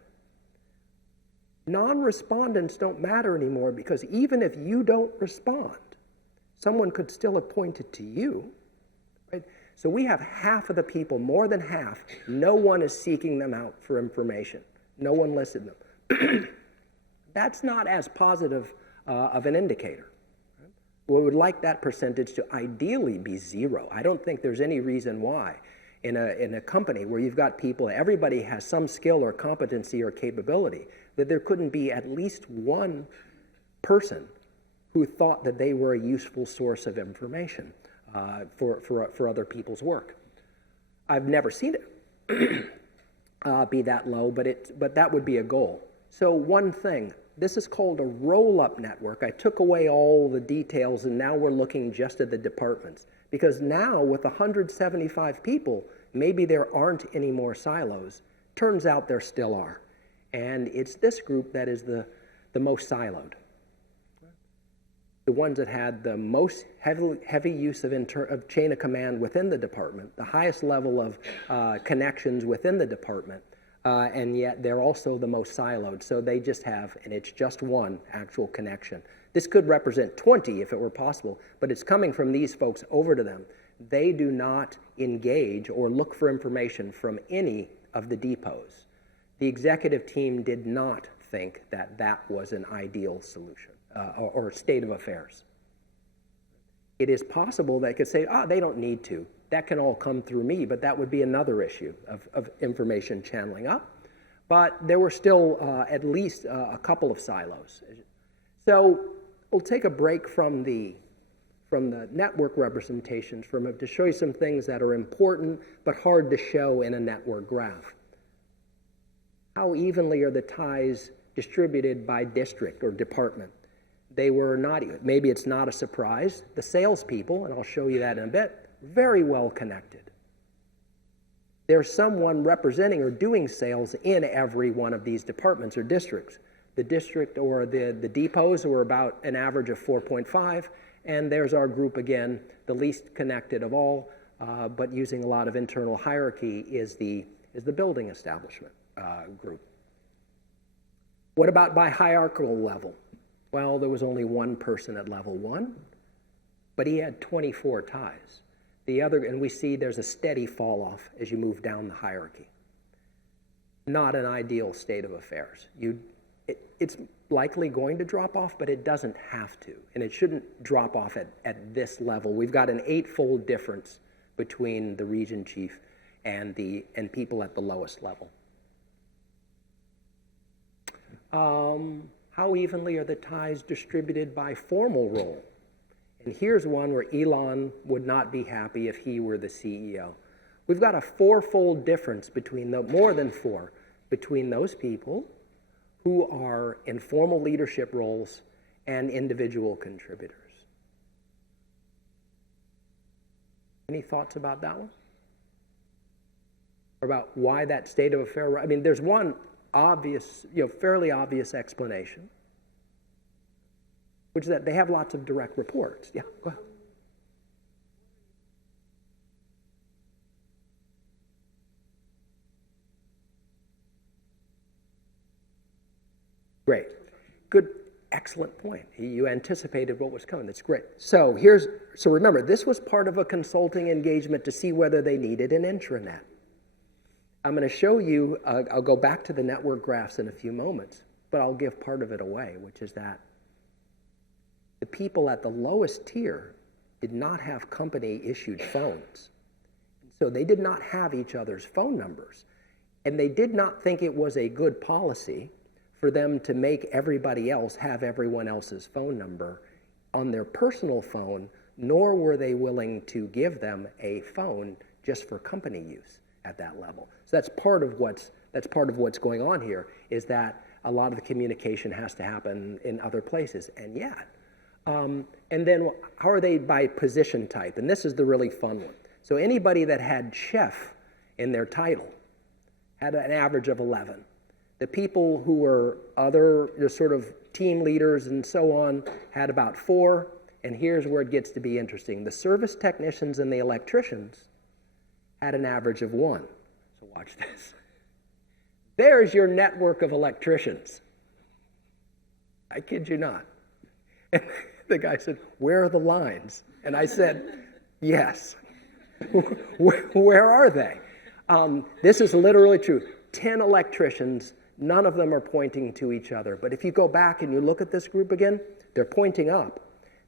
Non-respondents don't matter anymore because even if you don't respond, someone could still have pointed to you, right? So we have half of the people, more than half, no one is seeking them out for information. No one listed them. That's not as positive of an indicator. Right? We would like that percentage to ideally be 0. I don't think there's any reason why in a company where you've got people, everybody has some skill or competency or capability, that there couldn't be at least one person who thought that they were a useful source of information for other people's work. I've never seen it be that low, but that would be a goal. So one thing, this is called a roll-up network. I took away all the details and now we're looking just at the departments. Because now with 175 people, maybe there aren't any more silos. Turns out there still are. And it's this group that is the most siloed. The ones that had the most heavy use of chain of command within the department, the highest level of connections within the department, and yet they're also the most siloed. So they just have, and it's just one actual connection. This could represent 20 if it were possible, but it's coming from these folks over to them. They do not engage or look for information from any of the depots. The executive team did not think that that was an ideal solution. Or state of affairs. It is possible they could say, they don't need to. That can all come through me, but that would be another issue of information channeling up. But there were still at least a couple of silos. So we'll take a break from the network representations to show you some things that are important but hard to show in a network graph. How evenly are the ties distributed by district or department? They were not, maybe it's not a surprise, the salespeople, and I'll show you that in a bit, very well connected. There's someone representing or doing sales in every one of these departments or districts. The district or the depots were about an average of 4.5, and there's our group again, the least connected of all, but using a lot of internal hierarchy is the building establishment group. What about by hierarchical level? Well, there was only one person at level 1, but he had 24 ties. And we see there's a steady fall off as you move down the hierarchy. Not an ideal state of affairs. It's likely going to drop off, but it doesn't have to. And it shouldn't drop off at this level. We've got an 8-fold difference between the region chief and people at the lowest level. How evenly are the ties distributed by formal role? And here's one where Elon would not be happy if he were the CEO. We've got a 4-fold difference more than 4, between those people who are in formal leadership roles and individual contributors. Any thoughts about that one? Or about why that state of affair? I mean, there's one obvious, fairly obvious explanation, which is that they have lots of direct reports. Yeah, go ahead. Great. Good, excellent point. You anticipated what was coming. That's great. So remember, this was part of a consulting engagement to see whether they needed an intranet. I'm going to show you, I'll go back to the network graphs in a few moments, but I'll give part of it away, which is that the people at the lowest tier did not have company-issued phones. So they did not have each other's phone numbers. And they did not think it was a good policy for them to make everybody else have everyone else's phone number on their personal phone, nor were they willing to give them a phone just for company use at that level. So that's part of what's going on here, is that a lot of the communication has to happen in other places. And yet, and then how are they by position type? And this is the really fun one. So anybody that had chef in their title had an average of 11. The people who were other sort of team leaders and so on had about 4. And here's where it gets to be interesting. The service technicians and the electricians had an average of 1. So watch this. There's your network of electricians. I kid you not. And the guy said, where are the lines? And I said, yes. Where are they? This is literally true. 10 electricians, none of them are pointing to each other. But if you go back and you look at this group again, they're pointing up.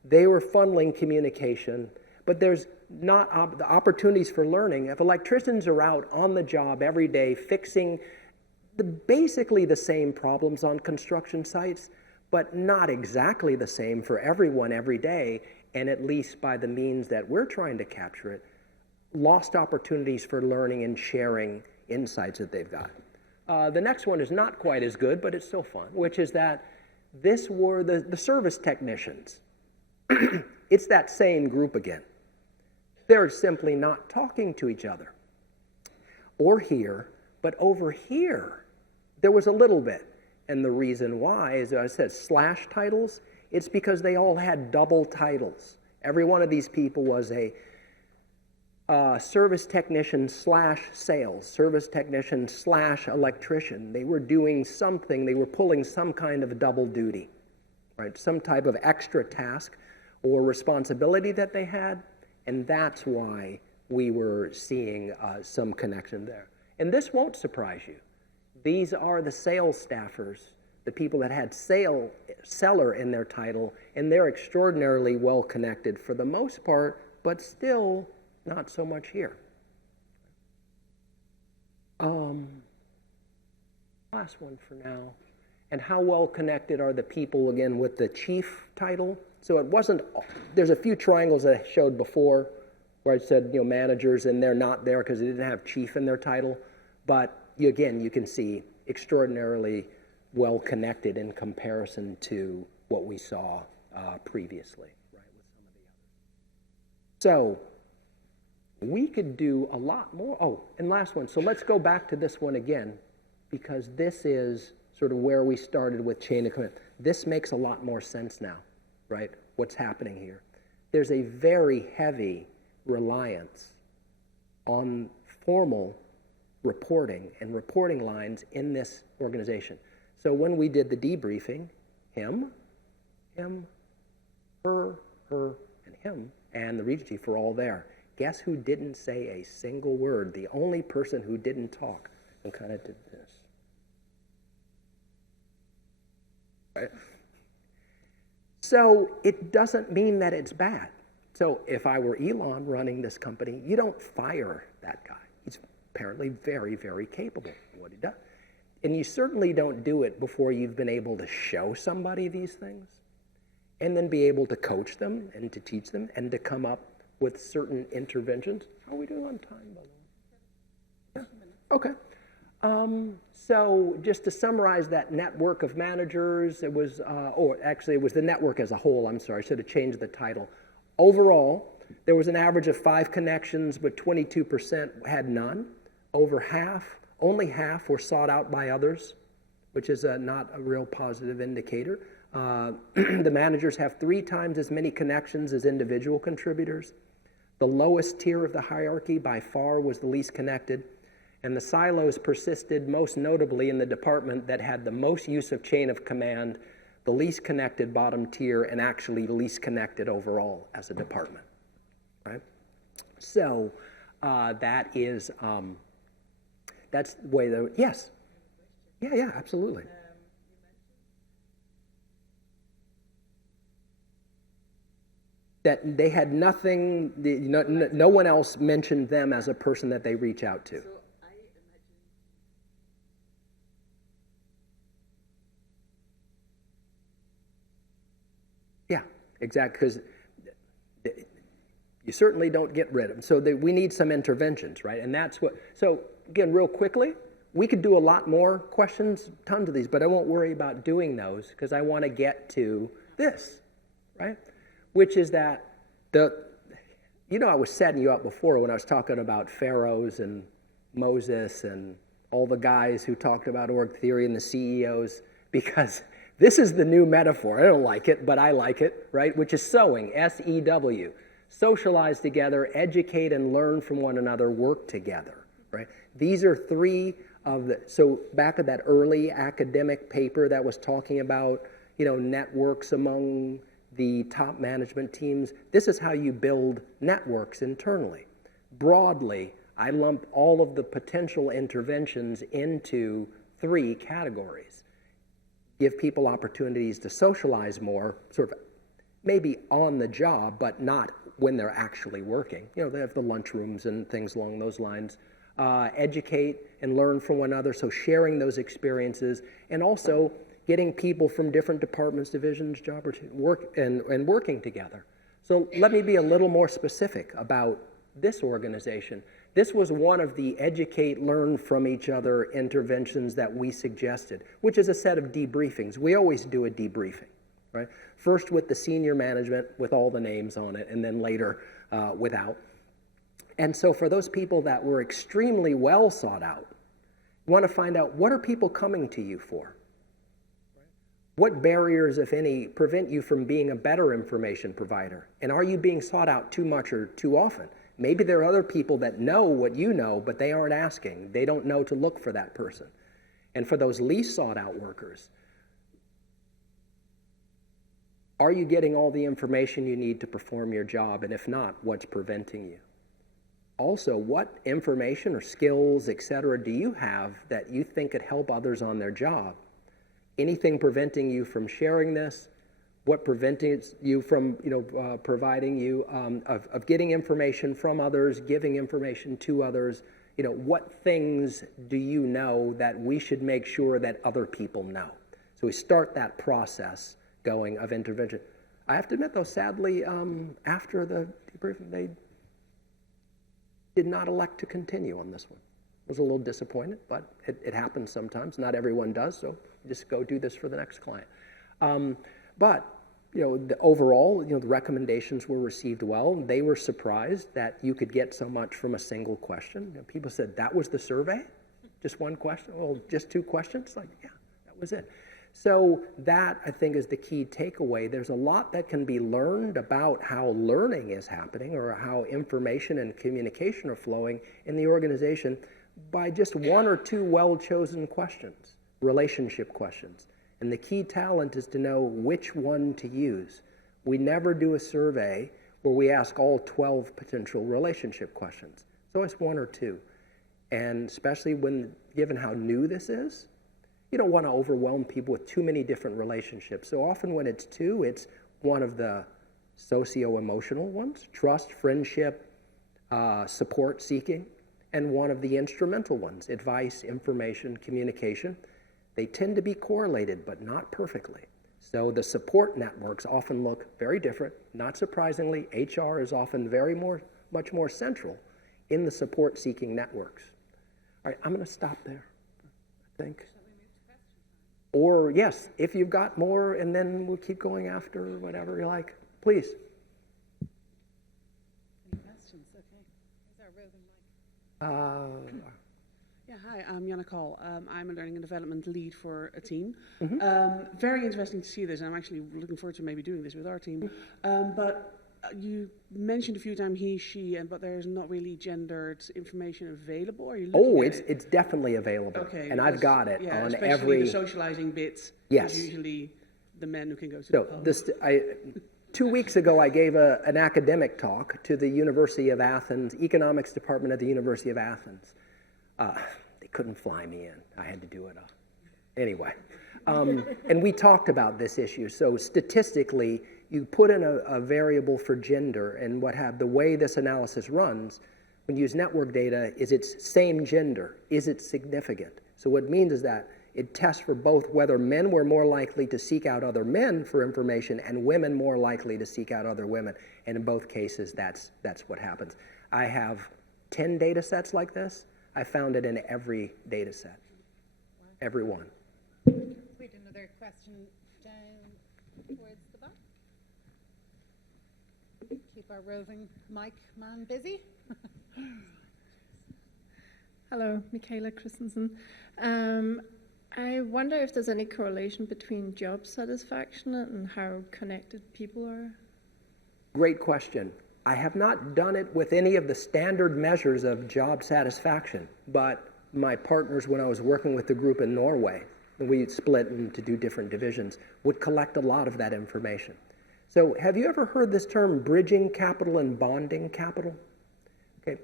They were funneling communication, but there's not the opportunities for learning. If electricians are out on the job every day fixing basically the same problems on construction sites, but not exactly the same for everyone every day, and at least by the means that we're trying to capture it, lost opportunities for learning and sharing insights that they've got. The next one is not quite as good, but it's still fun, which is that this were the service technicians. It's that same group again. They're simply not talking to each other. Or here, but over here, there was a little bit. And the reason why is, as I said, slash titles. It's because they all had double titles. Every one of these people was a service technician slash sales, service technician slash electrician. They were doing something, they were pulling some kind of double duty, right? Some type of extra task or responsibility that they had, and that's why we were seeing some connection there. And this won't surprise you. These are the sales staffers, the people that had seller in their title, and they're extraordinarily well connected for the most part, but still not so much here. Last one for now. And how well connected are the people, again, with the chief title? So it wasn't, there's a few triangles that I showed before where I said, managers, and they're not there because they didn't have chief in their title. But again, you can see extraordinarily well connected in comparison to what we saw previously, right, with some of the others. So we could do a lot more. Oh, and last one. So let's go back to this one again, because this is sort of where we started with chain of command. This makes a lot more sense now, right? What's happening here? There's a very heavy reliance on formal reporting and reporting lines in this organization. So when we did the debriefing, him, her, and him, and the region chief were all there. Guess who didn't say a single word? The only person who didn't talk and kind of did this. Right? So it doesn't mean that it's bad. So if I were Elon running this company, you don't fire that guy. He's apparently very, very capable of what he does. And you certainly don't do it before you've been able to show somebody these things and then be able to coach them and to teach them and to come up with certain interventions. How are we doing on time, by the way? Yeah. Okay. So just to summarize that network of managers, it was, it was the network as a whole, I'm sorry, I should have changed the title. Overall, there was an average of 5 connections, but 22% had none. Only half were sought out by others, which is not a real positive indicator. The managers have 3 times as many connections as individual contributors. The lowest tier of the hierarchy by far was the least connected, and the silos persisted most notably in the department that had the most use of chain of command, the least connected bottom tier, and actually least connected overall as a department, right? So that is, that's the way the, yes. Yeah, absolutely. That they had nothing, no one else mentioned them as a person that they reach out to. So I imagine. Yeah, exactly, because you certainly don't get rid of them. So we need some interventions, right? And that's what, so again, real quickly, we could do a lot more questions, tons of these, but I won't worry about doing those because I want to get to this, right? Which is that I was setting you up before when I was talking about pharaohs and Moses and all the guys who talked about org theory and the CEOs, because this is the new metaphor. I don't like it, but I like it, right? Which is sewing, S-E-W. Socialize together, educate and learn from one another, work together, right? These are 3 of the, so back at that early academic paper that was talking about, networks among the top management teams. This is how you build networks internally. Broadly, I lump all of the potential interventions into 3 categories. Give people opportunities to socialize more, sort of maybe on the job, but not when they're actually working. They have the lunchrooms and things along those lines. Educate and learn from one another, so sharing those experiences, and also getting people from different departments, divisions, job work, and working together. So let me be a little more specific about this organization. This was one of the educate, learn from each other interventions that we suggested, which is a set of debriefings. We always do a debriefing, right? First with the senior management with all the names on it, and then later without. And so for those people that were extremely well sought out, you want to find out, what are people coming to you for? What barriers, if any, prevent you from being a better information provider? And are you being sought out too much or too often? Maybe there are other people that know what you know, but they aren't asking. They don't know to look for that person. And for those least sought out workers, are you getting all the information you need to perform your job? And if not, what's preventing you? Also, what information or skills, et cetera, do you have that you think could help others on their job? Anything preventing you from sharing this? What prevents you from, providing you, of getting information from others, giving information to others? What things do you know that we should make sure that other people know? So we start that process going of intervention. I have to admit, though, sadly, after the debriefing, they did not elect to continue on this one. I was a little disappointed, but it happens sometimes. Not everyone does, so just go do this for the next client. But overall, the recommendations were received well. They were surprised that you could get so much from a single question. People said, that was the survey? Just one question? Well, just 2 questions? Like, yeah, that was it. So that, I think, is the key takeaway. There's a lot that can be learned about how learning is happening or how information and communication are flowing in the organization by just 1 or 2 well-chosen questions, relationship questions. And the key talent is to know which one to use. We never do a survey where we ask all 12 potential relationship questions. So it's 1 or 2. And especially given how new this is, you don't want to overwhelm people with too many different relationships. So often when it's 2, it's one of the socio-emotional ones, trust, friendship, support seeking, and one of the instrumental ones, advice, information, communication. They tend to be correlated, but not perfectly. So the support networks often look very different. Not surprisingly, HR is often much more central in the support-seeking networks. All right, I'm going to stop there, I think. Shall we move to question time? Or yes, if you've got more, and then we'll keep going after whatever you like. Please. Any questions? Okay. Here's our roving mic. Yeah, hi, I'm Jana Call. I'm a learning and development lead for a team. Very interesting to see this, and I'm actually looking forward to maybe doing this with our team. But you mentioned a few times he, she, but there's not really gendered information available. Are you looking at it's definitely available. Okay, and I've got it yeah, on especially every. the socializing bits. Yes. Is usually the men who can go to So the pub. 2 weeks ago, I gave an academic talk to the University of Athens, Economics Department at the University of Athens. They couldn't fly me in. I had to do it anyway. And we talked about this issue. So statistically, you put in a variable for gender, and the way this analysis runs, when you use network data, is it's same gender. Is it significant? So what it means is that it tests for both whether men were more likely to seek out other men for information and women more likely to seek out other women. And in both cases, that's what happens. I have 10 data sets like this. I found it in every data set, every one. Wait, another question down towards the back. Keep our roving mic man busy. Hello, Michaela Christensen. I wonder if there's any correlation between job satisfaction and how connected people are? Great question. I have not done it with any of the standard measures of job satisfaction, but my partners, when I was working with the group in Norway, we split into do different divisions, would collect a lot of that information. So have you ever heard this term bridging capital and bonding capital? Okay.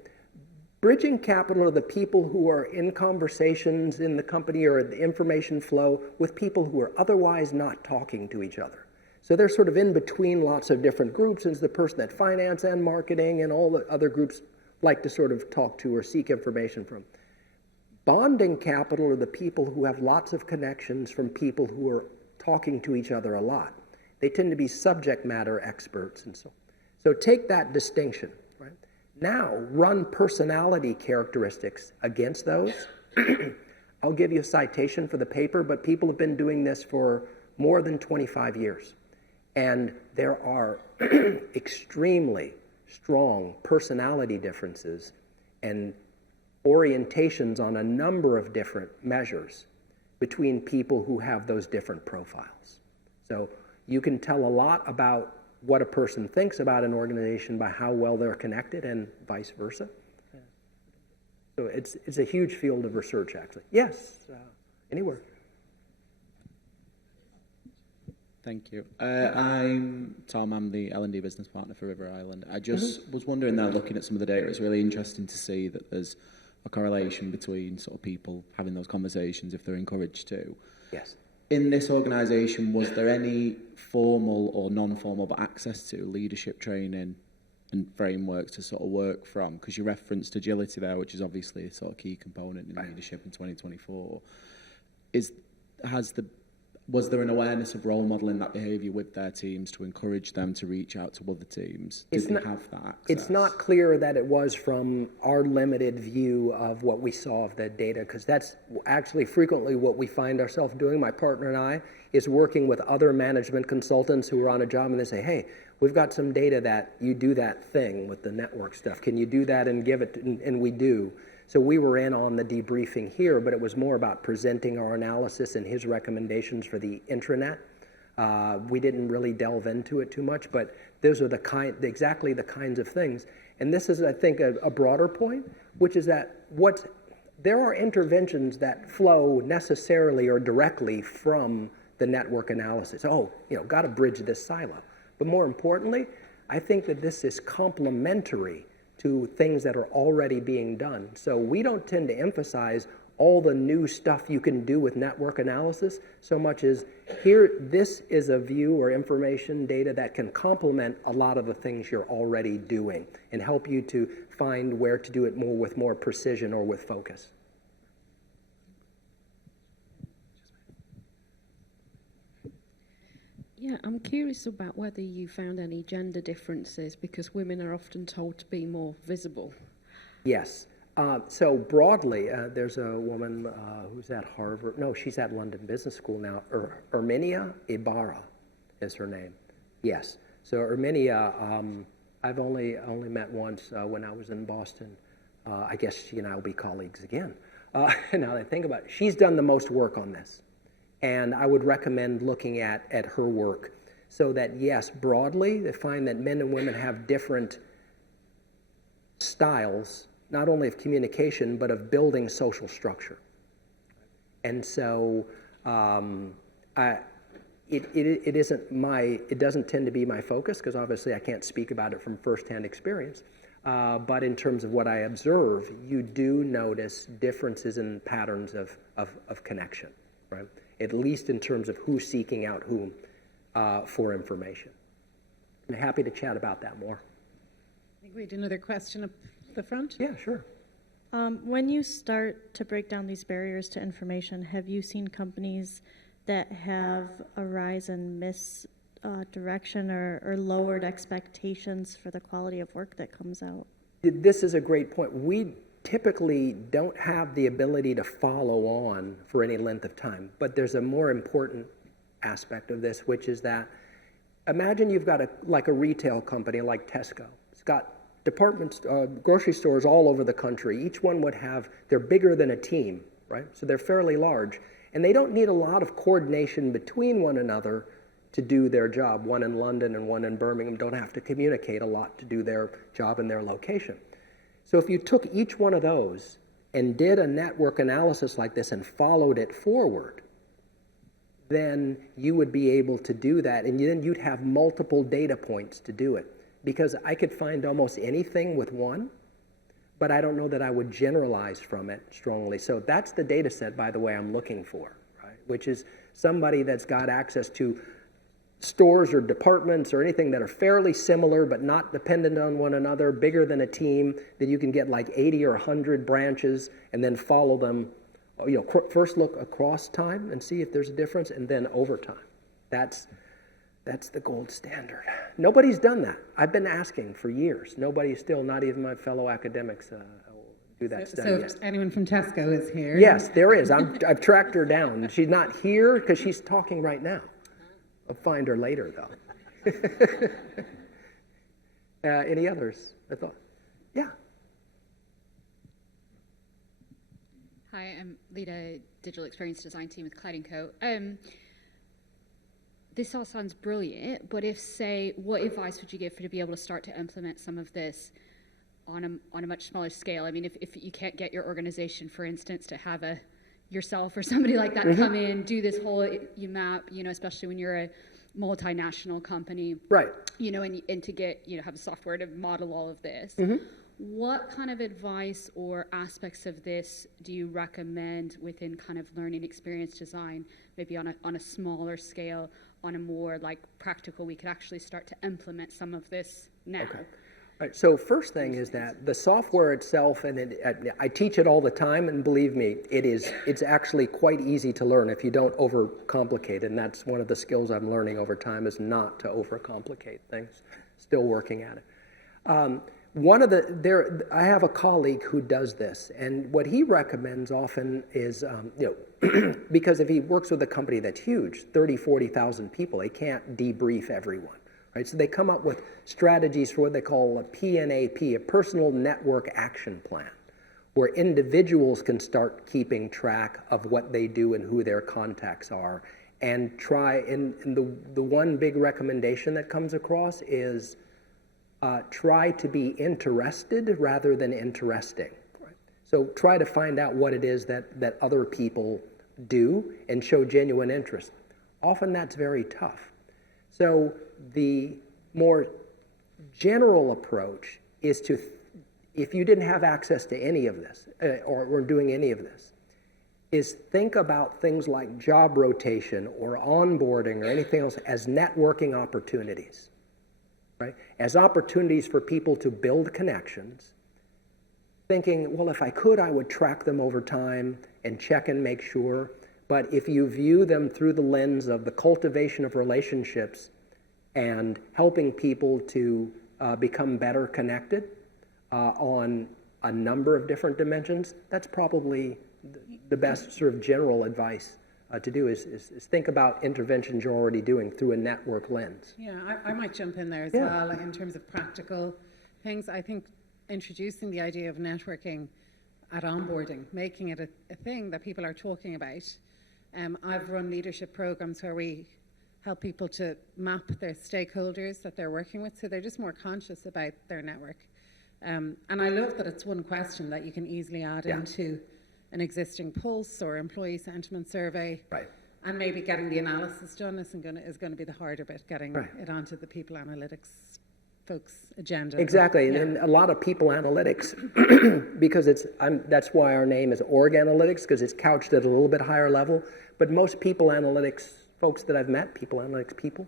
Bridging capital are the people who are in conversations in the company or the information flow with people who are otherwise not talking to each other. So they're sort of in between lots of different groups, and it's the person that finance and marketing and all the other groups like to sort of talk to or seek information from. Bonding capital are the people who have lots of connections from people who are talking to each other a lot. They tend to be subject matter experts and so on. So take that distinction, right? Now run personality characteristics against those. I'll give you a citation for the paper, but people have been doing this for more than 25 years. And there are extremely strong personality differences and orientations on a number of different measures between people who have those different profiles. So you can tell a lot about what a person thinks about an organization by how well they're connected and vice versa. So it's a huge field of research, actually. Yes, anywhere. Thank you. I'm Tom. I'm the L&D business partner for River Island. I just was wondering that looking at some of the data, it's really interesting to see that there's a correlation between sort of people having those conversations if they're encouraged to. Yes. In this organisation, was there any formal or non-formal but access to leadership training and frameworks to sort of work from? Because you referenced agility there, which is obviously a sort of key component in leadership in 2024. Was there an awareness of role modelling that behaviour with their teams to encourage them to reach out to other teams? Did they have that access? It's not clear that it was from our limited view of what we saw of the data, because that's actually frequently what we find ourselves doing. My partner and I is working with other management consultants who are on a job, and they say, hey, we've got some data that you do that thing with the network stuff. Can you do that and give it? And we do. So we were in on the debriefing here, but it was more about presenting our analysis and his recommendations for the intranet. We didn't really delve into it too much, but those are exactly the kinds of things. And this is, I think, a broader point, which is that there are interventions that flow necessarily or directly from the network analysis. Got to bridge this silo. But more importantly, I think that this is complementary to things that are already being done. So we don't tend to emphasize all the new stuff you can do with network analysis so much as this is a view or information data that can complement a lot of the things you're already doing and help you to find where to do it more with more precision or with focus. Yeah, I'm curious about whether you found any gender differences, because women are often told to be more visible. Yes. So broadly, there's a woman who's at Harvard. No, she's at London Business School now. Erminia Ibarra is her name. Yes. So Erminia, I've only met once when I was in Boston. I guess she and I will be colleagues again. Now that I think about it, she's done the most work on this. And I would recommend looking at her work so that, yes, broadly, they find that men and women have different styles, not only of communication, but of building social structure. And so it doesn't tend to be my focus, because obviously I can't speak about it from firsthand experience. But in terms of what I observe, you do notice differences in patterns of connection, right? At least in terms of who's seeking out whom for information. I'm happy to chat about that more. I think we had another question up the front. Yeah, sure. When you start to break down these barriers to information, have you seen companies that have a rise in misdirection or lowered expectations for the quality of work that comes out? This is a great point. We typically don't have the ability to follow on for any length of time, but there's a more important aspect of this, which is that imagine you've got a retail company like Tesco. It's got departments, grocery stores all over the country. Each one they're bigger than a team, right? So they're fairly large, and they don't need a lot of coordination between one another to do their job. One in London and one in Birmingham don't have to communicate a lot to do their job in their location. So if you took each one of those and did a network analysis like this and followed it forward, then you would be able to do that, and then you'd have multiple data points to do it. Because I could find almost anything with one, but I don't know that I would generalize from it strongly. So that's the data set, by the way, I'm looking for, right? Which is somebody that's got access to stores or departments or anything that are fairly similar but not dependent on one another, bigger than a team, that you can get like 80 or 100 branches and then follow them. You know, first look across time and see if there's a difference, and then over time. That's the gold standard. Nobody's done that. I've been asking for years. Nobody's still, not even my fellow academics, do that study So yet. if anyone from Tesco is here. Yes, there is. I've tracked her down. She's not here because she's talking right now. I'll find her later, though. Any others? I thought, yeah. Hi, I'm lead a digital experience design team with Clyde & Co. This all sounds brilliant, but what advice would you give to be able to start to implement some of this on a much smaller scale? I mean, if you can't get your organization, for instance, to have yourself or somebody like that come in, do this whole you map, especially when you're a multinational company, Right. And to get, have a software to model all of this. What kind of advice or aspects of this do you recommend within kind of learning experience design, maybe on a smaller scale, on a more like practical, we could actually start to implement some of this now? Okay. All right, so first thing is that the software itself, and I teach it all the time, and believe me, it's actually quite easy to learn if you don't overcomplicate, and that's one of the skills I'm learning over time, is not to overcomplicate things. Still working at it. I have a colleague who does this, and what he recommends often is, because if he works with a company that's huge, 30, 40,000 people, they can't debrief everyone. Right? So they come up with strategies for what they call a PNAP, a personal network action plan, where individuals can start keeping track of what they do and who their contacts are, and the one big recommendation that comes across is try to be interested rather than interesting. Right? So try to find out what it is that other people do and show genuine interest. Often that's very tough. So the more general approach is to, if you didn't have access to any of this, or were doing any of this, is think about things like job rotation or onboarding or anything else as networking opportunities, right? As opportunities for people to build connections, thinking, well, if I could, I would track them over time and check and make sure. But if you view them through the lens of the cultivation of relationships and helping people to become better connected on a number of different dimensions, that's probably the best sort of general advice to do is think about interventions you're already doing through a network lens. Yeah, I might jump in there as Yeah. well, like in terms of practical things. I think introducing the idea of networking at onboarding, making it a thing that people are talking about. I've run leadership programs where we help people to map their stakeholders that they're working with, so they're just more conscious about their network. And I love that it's one question that you can easily add into an existing pulse or employee sentiment survey. Right. And maybe getting the analysis done is going to be the harder bit, getting it onto the people analytics folks' agenda. Exactly, Yeah. and a lot of people analytics, because that's why our name is org analytics, because it's couched at a little bit higher level. But most people analytics folks that I've met, people analytics people,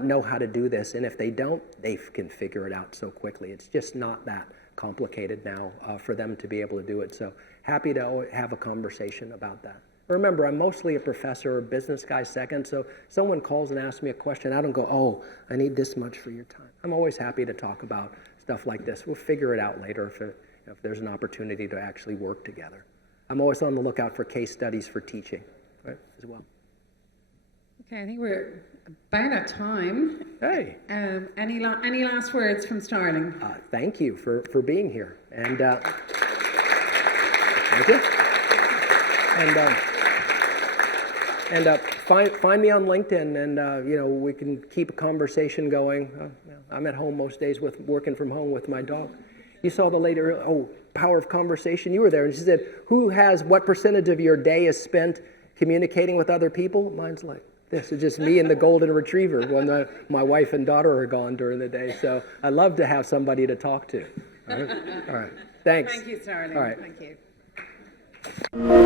know how to do this, and if they don't, they can figure it out so quickly. It's just not that complicated now for them to be able to do it. So happy to have a conversation about that. Remember, I'm mostly a professor, business guy second, so someone calls and asks me a question, I don't go, oh, I need this much for your time. I'm always happy to talk about stuff like this. We'll figure it out later if there's an opportunity to actually work together. I'm always on the lookout for case studies for teaching, right, as well. Okay, I think we're about at time. Hey. Any last words from Starling? Thank you for being here, and thank you. And find me on LinkedIn, and we can keep a conversation going. I'm at home most days working from home with my dog. You saw the lady, power of conversation. You were there, and she said, what percentage of your day is spent communicating with other people? Mine's like Yeah, so just me and the golden retriever when my wife and daughter are gone during the day. So I love to have somebody to talk to. All right. Thanks. Thank you, Starling. All right. Thank you.